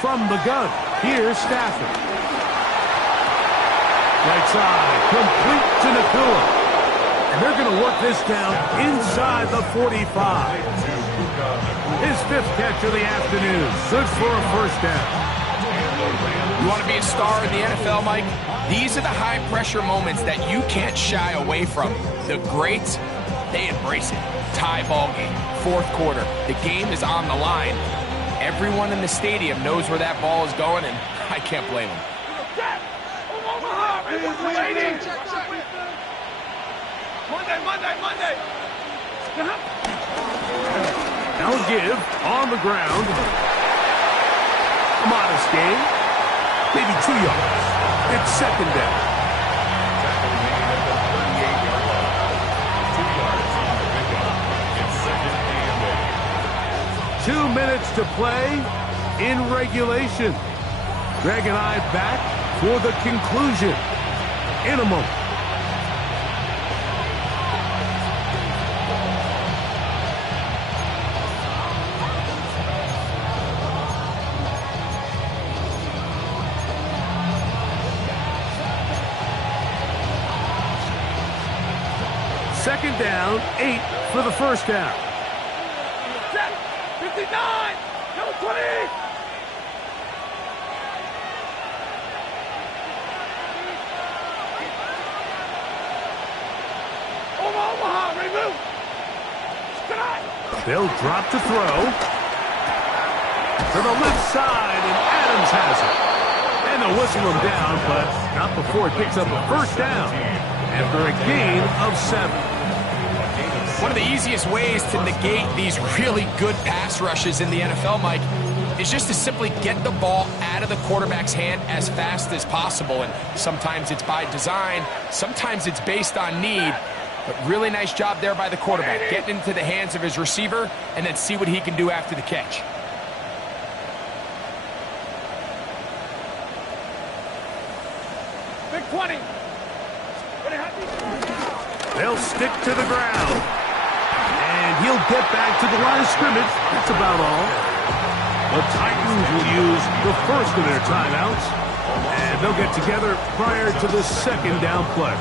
From the gun, here's Stafford. Right side, complete to Nakua. And they're going to work this down inside the 45. His 5th catch of the afternoon. Good for a 1st down. You want to be a star in the NFL, Mike? These are the high-pressure moments that you can't shy away from. The greats, they embrace it. Tie ball game, 4th quarter. The game is on the line. Everyone in the stadium knows where that ball is going, and I can't blame them. Monday. Now give on the ground. A modest gain. Maybe 2 yards. It's 2nd down. 2 minutes to play in regulation. Greg and I back for the conclusion in a moment. Second down, 8 for the 1st down. 59, number 20. Omaha, remove. They'll drop to throw. To the left side, and Adams has it. And they'll whistle him down, but not before he picks up a 1st down after a gain of 7. One of the easiest ways to negate these really good pass rushes in the NFL, Mike, is just to simply get the ball out of the quarterback's hand as fast as possible. And sometimes it's by design, sometimes it's based on need. But really nice job there by the quarterback, getting into the hands of his receiver and then see what he can do after the catch. Big 20. They'll stick to the ground. And he'll get back to the line of scrimmage. That's about all. The Titans will use the first of their timeouts. And they'll get together prior to the second down play.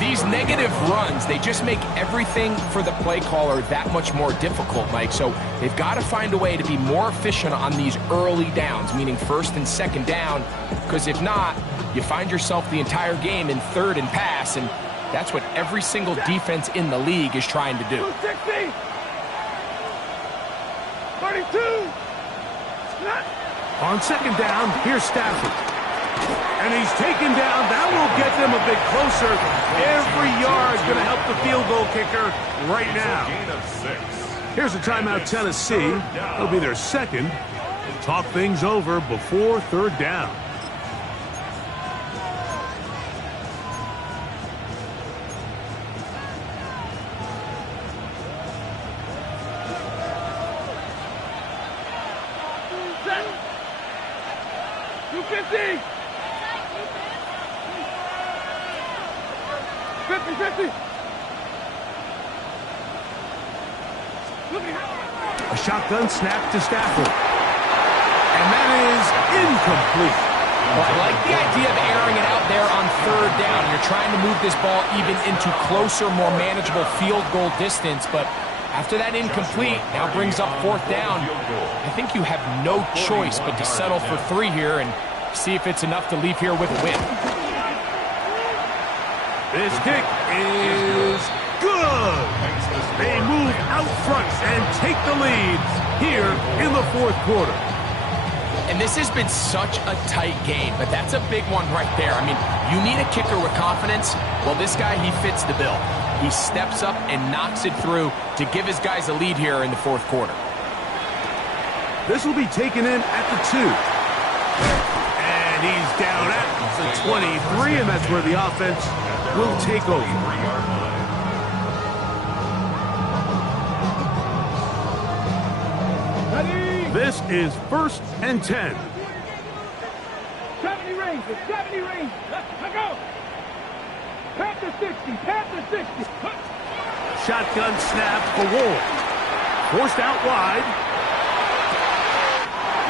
These negative runs, they just make everything for the play caller that much more difficult, Mike. So they've got to find a way to be more efficient on these early downs, meaning first and second down, because if not, you find yourself the entire game in third and pass, and that's what every single defense in the league is trying to do. 260. 32. On second down, here's Stafford. And he's taken down. That will get them a bit closer. Every yard is going to help the field goal kicker right now. Here's a timeout, Tennessee. It'll be their second. Talk things over before third down. Set. 250. 50-50. A shotgun snap to Stafford. And that is incomplete. Well, I like the idea of airing it out there on third down. You're trying to move this ball even into closer, more manageable field goal distance, but after that incomplete, now brings up fourth down. I think you have no choice but to settle for 3 here and see if it's enough to leave here with a win. This kick is good. They move out front and take the lead here in the fourth quarter. And this has been such a tight game, but that's a big one right there. I mean, you need a kicker with confidence. Well, this guy, he fits the bill. He steps up and knocks it through to give his guys a lead here in the fourth quarter. This will be taken in at the 2. And he's down at the 23, and that's where the offense will take over. This is first and 10. 70 ranges, 70 ranges. Let's go. Panther 60, Panther 60. Shotgun snap for Ward. Forced out wide.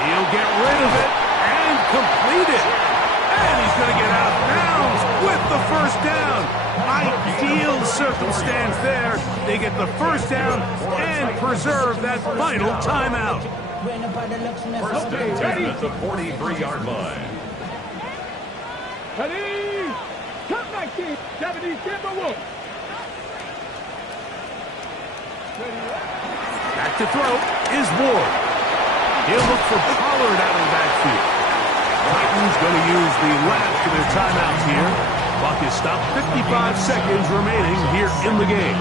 He'll get rid of it and complete it. And he's going to get out of bounds with the first down. Ideal circumstance there. They get the first down and preserve that final timeout. First and 10 at the 43-yard line. Ready? Top 19, 70 Timberwolves. Back to throw is Ward. He'll look for Pollard out of the backfield. Titans going to use the last of their timeouts here. Clock is stopped. 55 seconds remaining here in the game.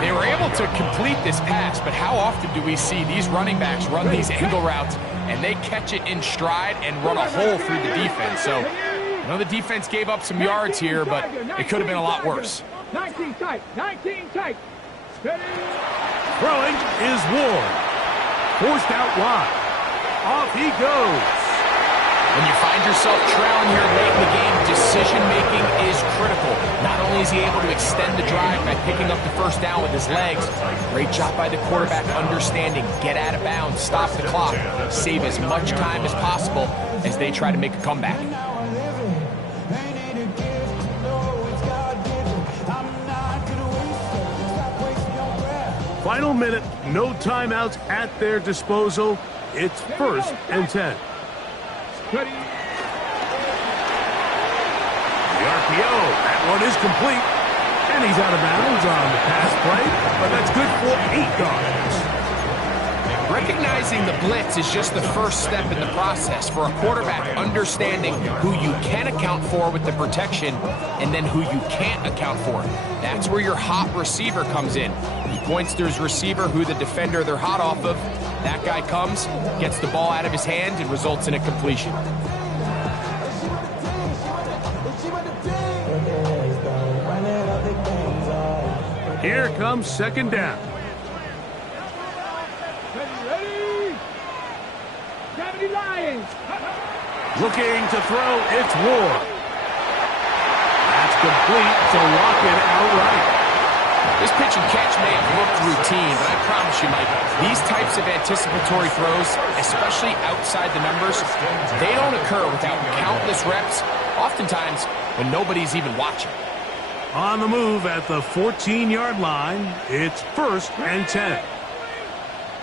They were able to complete this pass, but how often do we see these running backs run these angle routes and they catch it in stride and run a hole through the defense? So, I know the defense gave up some yards here, but it could have been a lot worse. 19 tight, 19 tight. Throwing is Ward. Forced out wide. Off he goes. When you find yourself trailing here late in the game, decision-making is critical. Not only is he able to extend the drive by picking up the first down with his legs, great job by the quarterback understanding, get out of bounds, stop the clock, save as much time as possible as they try to make a comeback. Final minute, no timeouts at their disposal. It's first and 10. The RPO, that one is complete. And he's out of bounds on the pass play, but that's good for 8 yards. Recognizing the blitz is just the first step in the process for a quarterback understanding who you can account for with the protection and then who you can't account for. That's where your hot receiver comes in. He points to his receiver who the defender they're hot off of. That guy comes, gets the ball out of his hand, and results in a completion. Here comes second down. Ready? 70 Lions. Looking to throw, it's Ward. That's complete to lock it outright. This pitch and catch may have looked routine, but I promise you, Mike, these types of anticipatory throws, especially outside the numbers, they don't occur without countless reps, oftentimes when nobody's even watching. On the move at the 14-yard line, it's 1st and 10.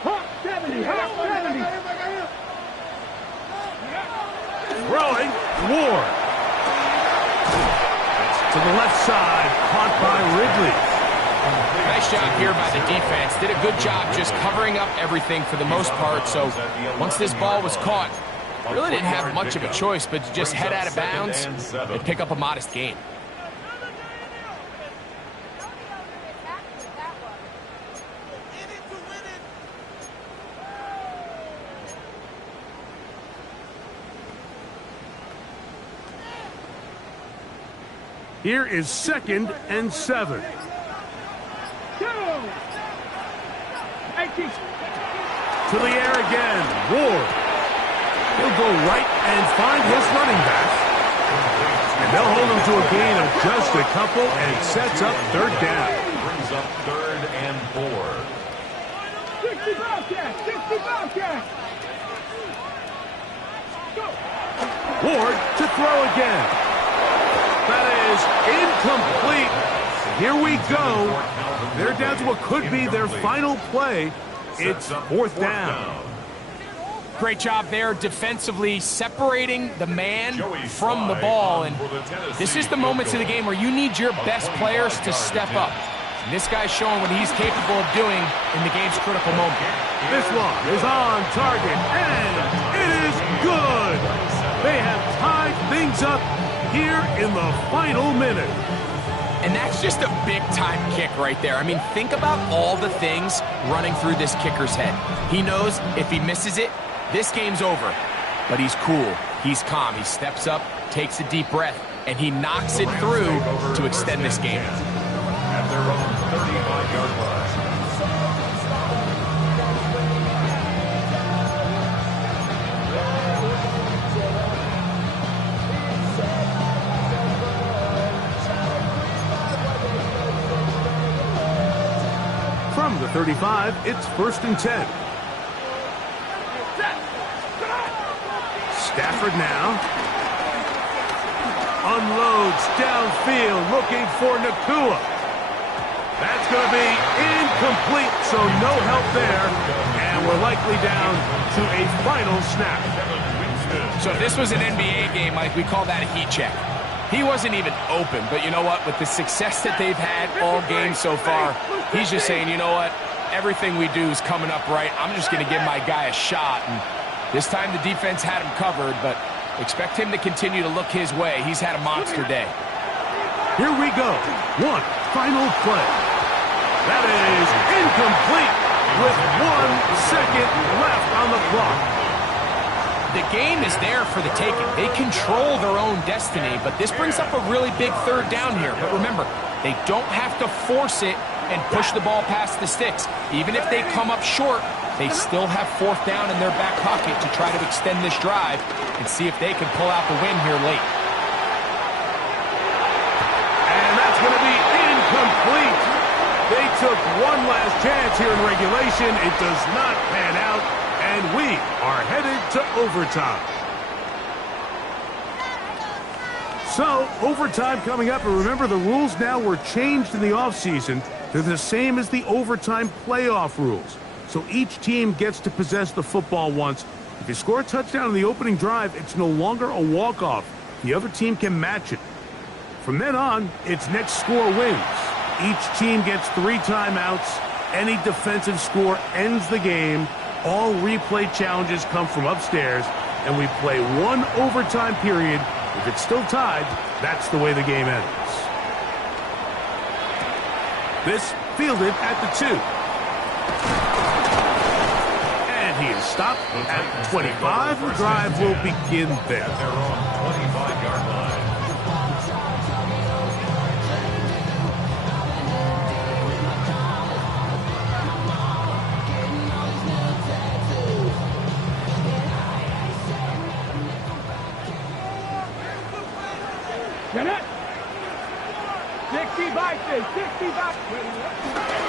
Hawk 70. Hawk 70. Throwing, Ward. To the left side, caught by Ridley. Nice job here by the defense. Did a good job just covering up everything for the most part. So once this ball was caught, really didn't have much of a choice but to just head out of bounds and pick up a modest gain. Here is 2nd and 7. Go. 18. To the air again, Ward. He'll go right and find his running back. And they'll hold him to a gain of just a couple and sets up 3rd down. Brings up 3rd and 4. 60 Bobcats. 60 Bobcats. Go. Ward to throw again. That is incomplete. Here we go. They're down to what could be their final play. It's 4th down. Great job there defensively, separating the man from the ball. And this is the moments of the game where you need your best players to step up. And this guy's showing what he's capable of doing in the game's critical moment. This one is on target, and it is good. They have tied things up here in the final minute. And that's just a big-time kick right there. I mean, think about all the things running through this kicker's head. He knows if he misses it, this game's over. But he's cool. He's calm. He steps up, takes a deep breath, and he knocks it through to extend this game. At their own 35-yard line. From the 35, it's 1st and 10. Stafford now. Unloads downfield, looking for Nakua. That's going to be incomplete, so no help there. And we're likely down to a final snap. So if this was an NBA game, Mike, we call that a heat check. He wasn't even open, but you know what? With the success that they've had all game so far, he's just saying, you know what? Everything we do is coming up right. I'm just going to give my guy a shot. And this time the defense had him covered, but expect him to continue to look his way. He's had a monster day. Here we go. One final play. That is incomplete with 1 second left on the clock. The game is there for the taking. They control their own destiny, but this brings up a really big 3rd down here. But remember, they don't have to force it and push the ball past the sticks. Even if they come up short, they still have 4th down in their back pocket to try to extend this drive and see if they can pull out the win here late. And that's going to be incomplete. They took one last chance here in regulation. It does not pan out, and we are headed to overtime. So, overtime coming up, and remember the rules now were changed in the offseason. They're the same as the overtime playoff rules. So each team gets to possess the football once. If you score a touchdown in the opening drive, it's no longer a walk-off. The other team can match it. From then on, it's next score wins. Each team gets 3 timeouts. Any defensive score ends the game. All replay challenges come from upstairs, and we play one overtime period. If it's still tied, that's the way the game ends. This fielded at the 2. And he is stopped at 25. The drive will begin there. At their own 25-yard line. Get it. 60 boxes, 60 boxes.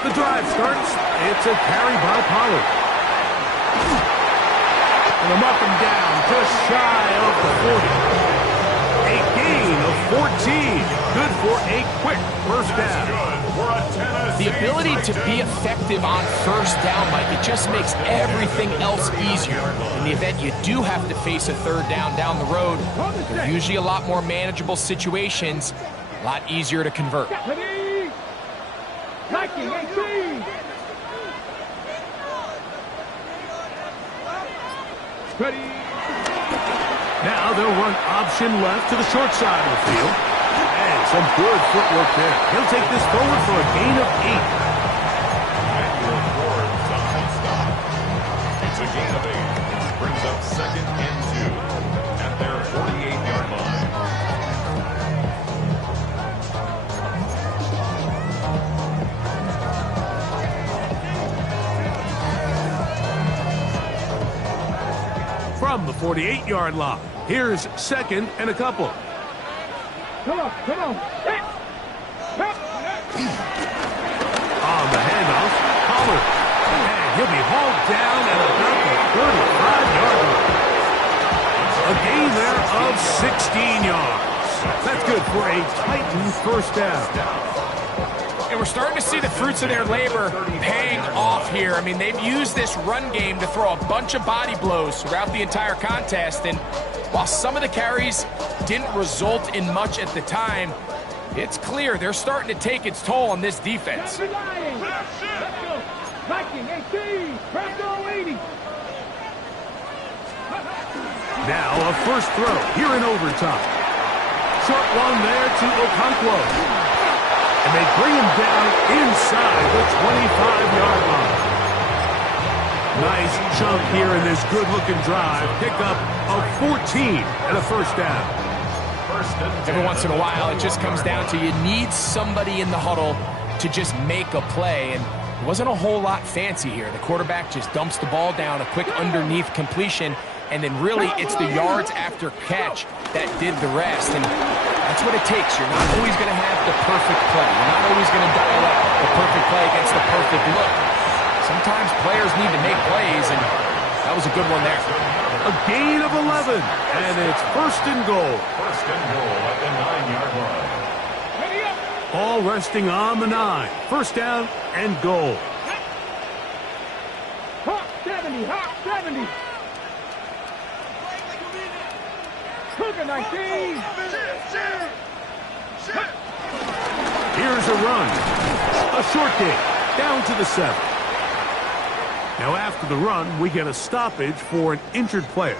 The drive starts. It's a carry by Pollard. And I'm up and down, just shy of the 40. A gain of 14. Good for a quick first down. The ability to be effective on first down, Mike, it just makes everything else easier. In the event you do have to face a third down the road, they're usually a lot more manageable situations, a lot easier to convert. Ready. Liking 18. Ready. Now they'll run option left to the short side of the field. And some good footwork there. He'll take this forward for a gain of 8. It's a gain of 8. Brings up 2nd and 2 at their 48-yard line. From the 48-yard line, here's 2nd and a couple. Come on, come on. Hit. On the handoff, Pollard. And he'll be hauled down at about the 35-yard line. A gain there of 16 yards. That's good for a Titans first down. And we're starting to see the fruits of their labor paying off here. I mean, they've used this run game to throw a bunch of body blows throughout the entire contest. And while some of the carries didn't result in much at the time, it's clear they're starting to take its toll on this defense. Let's go. Liking 18. Press go 80. Now a first throw here in overtime. Short one there to Okonkwo. And they bring him down inside the 25-yard line. Nice chunk here in this good-looking drive. Pick up of 14 and a first down. Every once in a while, it just comes down to you need somebody in the huddle to just make a play. And it wasn't a whole lot fancy here. The quarterback just dumps the ball down, a quick underneath completion, and then really it's the yards after catch that did the rest. And that's what it takes. You're not always going to have the perfect play. You're not always going to dial up the perfect play against the perfect look. Sometimes players need to make plays, and that was a good one there. A gain of 11, and it's first and goal. First and goal at the 9-yard line. All resting on the 9. First down and goal. Hot 70, hot 70. Cougar 19. Here's a run. A short gain, down to the 7. Now after the run, we get a stoppage for an injured player.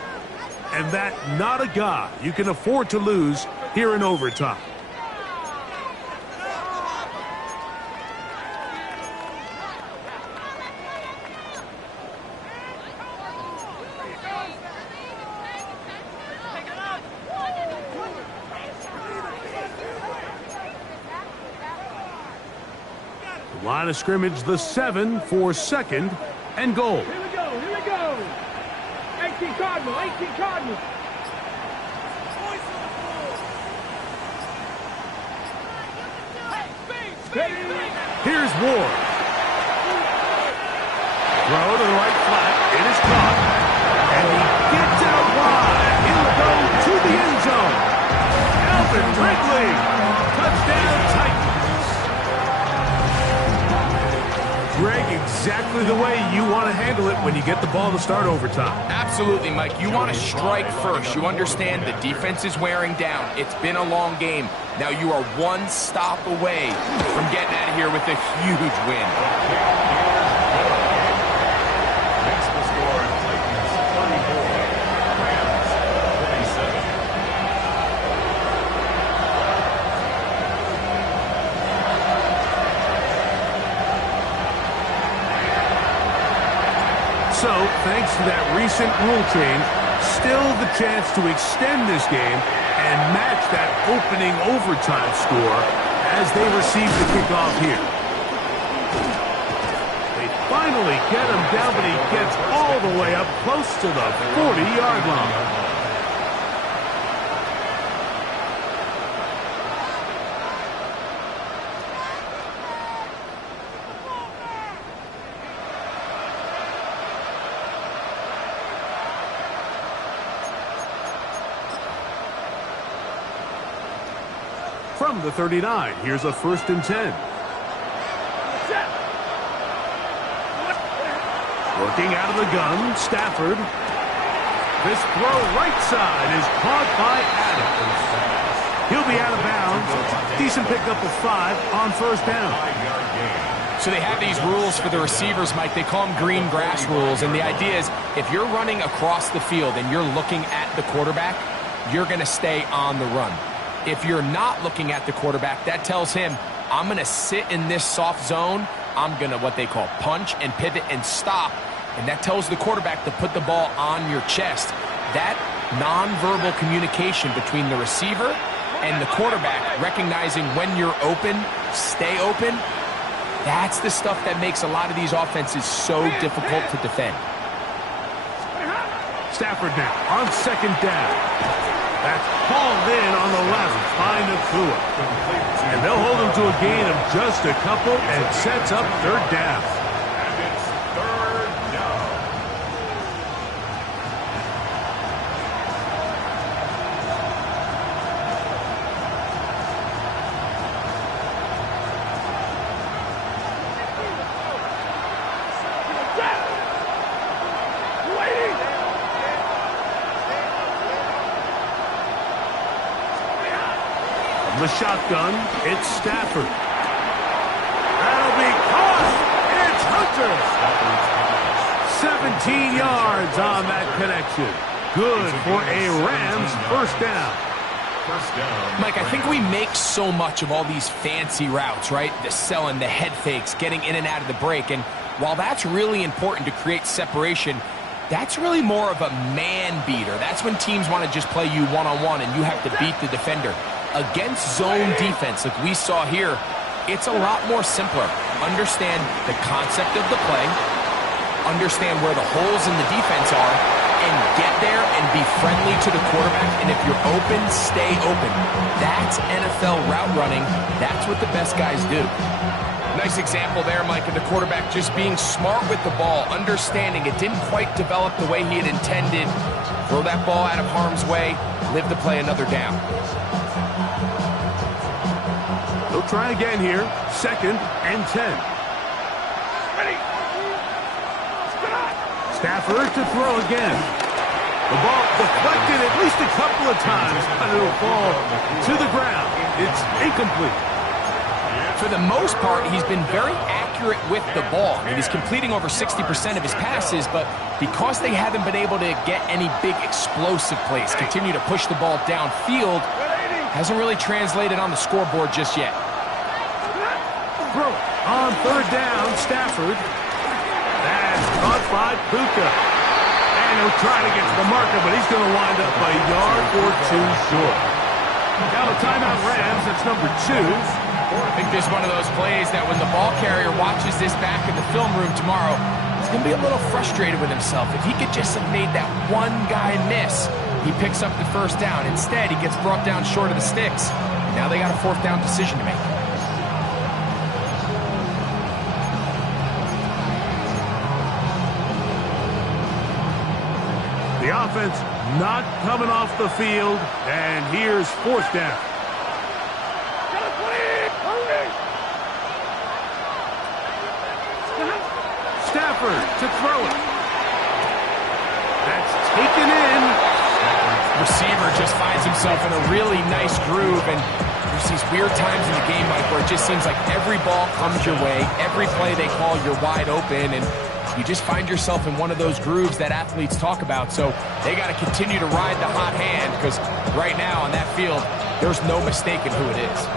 And that not a guy you can afford to lose here in overtime. Line of scrimmage, the 7 for 2nd and goal. Here we go, here we go. 18 Cardinal, 18 Cardinal. Here's Ward. Throw to the right flat. It is caught. And he gets out wide. He'll go to the end zone. Alvin Ridley. Touchdown Titans. Greg, exactly the way you want to handle it when you get the ball to start overtime. Absolutely, Mike. You want to strike first. You understand the defense is wearing down. It's been a long game. Now you are one stop away from getting out of here with a huge win. Makes the score So, thanks to that recent rule change, still the chance to extend this game and match that opening overtime score as they receive the kickoff here. They finally get him down, but he gets all the way up close to the 40-yard line. From the 39, here's a 1st and 10. Working out of the gun, Stafford. This throw right side is caught by Adams. He'll be out of bounds. Decent pickup of 5 on 1st down. So they have these rules for the receivers, Mike. They call them green grass rules. And the idea is if you're running across the field and you're looking at the quarterback, you're going to stay on the run. If you're not looking at the quarterback, that tells him, I'm going to sit in this soft zone. I'm going to what they call punch and pivot and stop. And that tells the quarterback to put the ball on your chest. That nonverbal communication between the receiver and the quarterback, recognizing when you're open, stay open, that's the stuff that makes a lot of these offenses so difficult to defend. Stafford now on 2nd down. That's hauled in on the left by Nakua. And they'll hold him to a gain of just a couple and sets up 3rd down. And it's 3rd down. The shotgun, it's Stafford. That'll be caught. It's Hunter. 17 yards on that connection. Good for a Rams 1st down. Mike, I think we make so much of all these fancy routes, right? The selling, the head fakes, getting in and out of the break. And while that's really important to create separation, that's really more of a man beater. That's when teams want to just play you one-on-one and you have to beat the defender. Against zone defense like we saw here, it's a lot more simpler. Understand the concept of the play, understand where the holes in the defense are, and get there and be friendly to the quarterback. And if you're open, stay open. That's NFL route running. That's what the best guys do. Nice example there, Mike, of the quarterback just being smart with the ball, understanding it didn't quite develop the way he had intended. Throw that ball out of harm's way, live to play another down. They'll try again here. 2nd and 10. Ready. Stafford to throw again. The ball deflected at least a couple of times, but it'll fall to the ground. It's incomplete. For the most part, he's been very accurate with the ball. I mean, he's completing over 60% of his passes, but because they haven't been able to get any big explosive plays, continue to push the ball downfield, hasn't really translated on the scoreboard just yet. Throw it on 3rd down, Stafford. That's caught by Puka. And he'll try to get to the marker, but he's going to wind up a yard or 2 short. Now a timeout Rams, that's number 2. I think this is one of those plays that when the ball carrier watches this back in the film room tomorrow, he's going to be a little frustrated with himself. If he could just have made that one guy miss, he picks up the 1st down. Instead, he gets brought down short of the sticks. Now they got a 4th down decision to make. The offense not coming off the field, and here's 4th down. Stafford to throw it. That's taken in. Receiver just finds himself in a really nice groove, and there's these weird times in the game, Mike, where it just seems like every ball comes your way, every play they call, you're wide open, and you just find yourself in one of those grooves that athletes talk about. So they got to continue to ride the hot hand, because right now on that field, there's no mistaking who it is.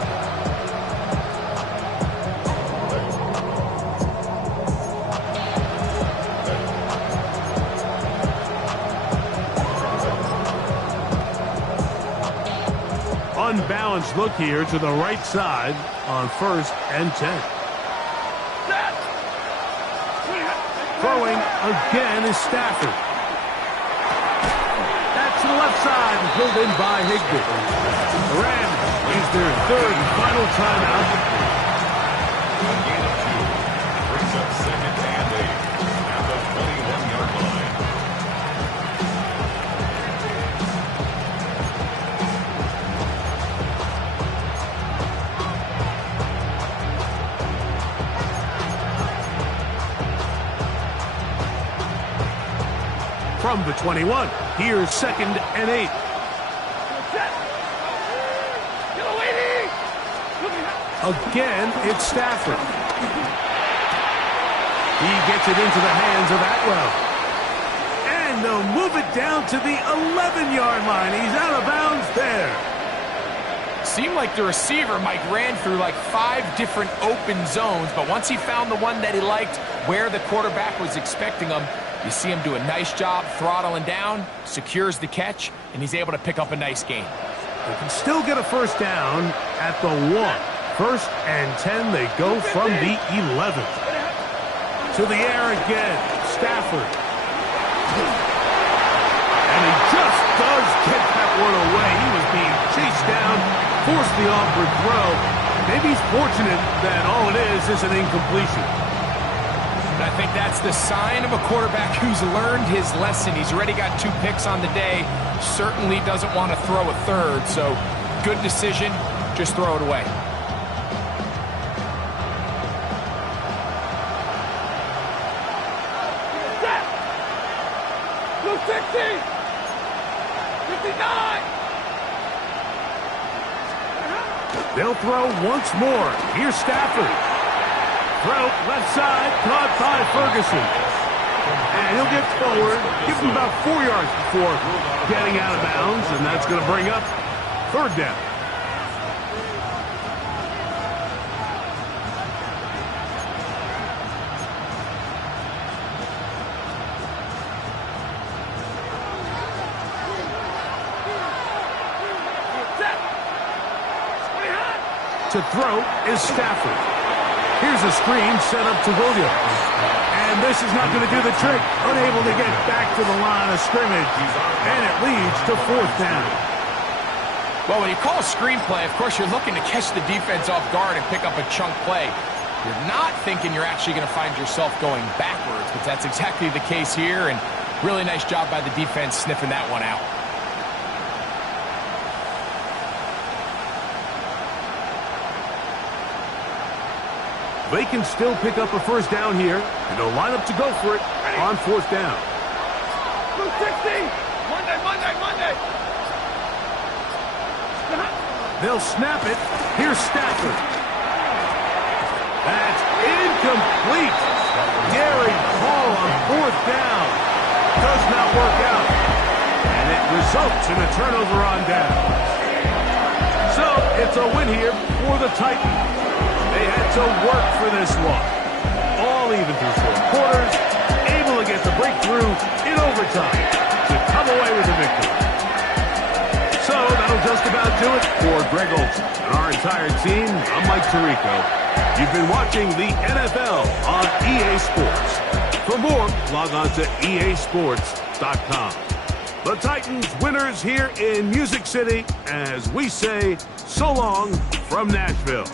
unbalanced look here to the right side on 1st and 10. Throwing again is Stafford. That's to the left side and pulled in by Higbee. The Rams use their 3rd and final timeout. A gain of 2 brings up 2nd and 8 at the 21-yard line. From the 21, here's 2nd and 8. Again, it's Stafford. He gets it into the hands of Atwell. And they'll move it down to the 11-yard line. He's out of bounds there. Seemed like the receiver, Mike, ran through like 5 different open zones, but once he found the one that he liked, where the quarterback was expecting him, you see him do a nice job throttling down, secures the catch, and he's able to pick up a nice gain. They can still get a first down at the 1. 1st and 10, they go from the 11th. To the air again, Stafford. And he just does get that one away. He was being chased down, forced the awkward throw. Maybe he's fortunate that all it is an incompletion. I think that's the sign of a quarterback who's learned his lesson. He's already got 2 picks on the day. Certainly doesn't want to throw a 3rd. So good decision. Just throw it away. Blue 60! 59! They'll throw once more. Here's Stafford. Throw left side, caught by Ferguson. And he'll get forward, give him about 4 yards before getting out of bounds, and that's going to bring up 3rd down. To throw is Stafford. Here's a screen set up to Williams. And this is not going to do the trick. Unable to get back to the line of scrimmage. And it leads to 4th down. Well, when you call a screenplay, of course, you're looking to catch the defense off guard and pick up a chunk play. You're not thinking you're actually going to find yourself going backwards, but that's exactly the case here. And really nice job by the defense sniffing that one out. They can still pick up a first down here, and they'll line up to go for it on 4th down. Blue 60! Monday! They'll snap it. Here's Stafford. That's incomplete. Daring call on 4th down. Does not work out. And it results in a turnover on down. So it's a win here for the Titans. They had to work for this one. All even through 4 quarters, able to get the breakthrough in overtime to come away with the victory. So that'll just about do it for Greg Olson and our entire team. I'm Mike Tirico. You've been watching the NFL on EA Sports. For more, log on to easports.com. The Titans winners here in Music City as we say so long from Nashville.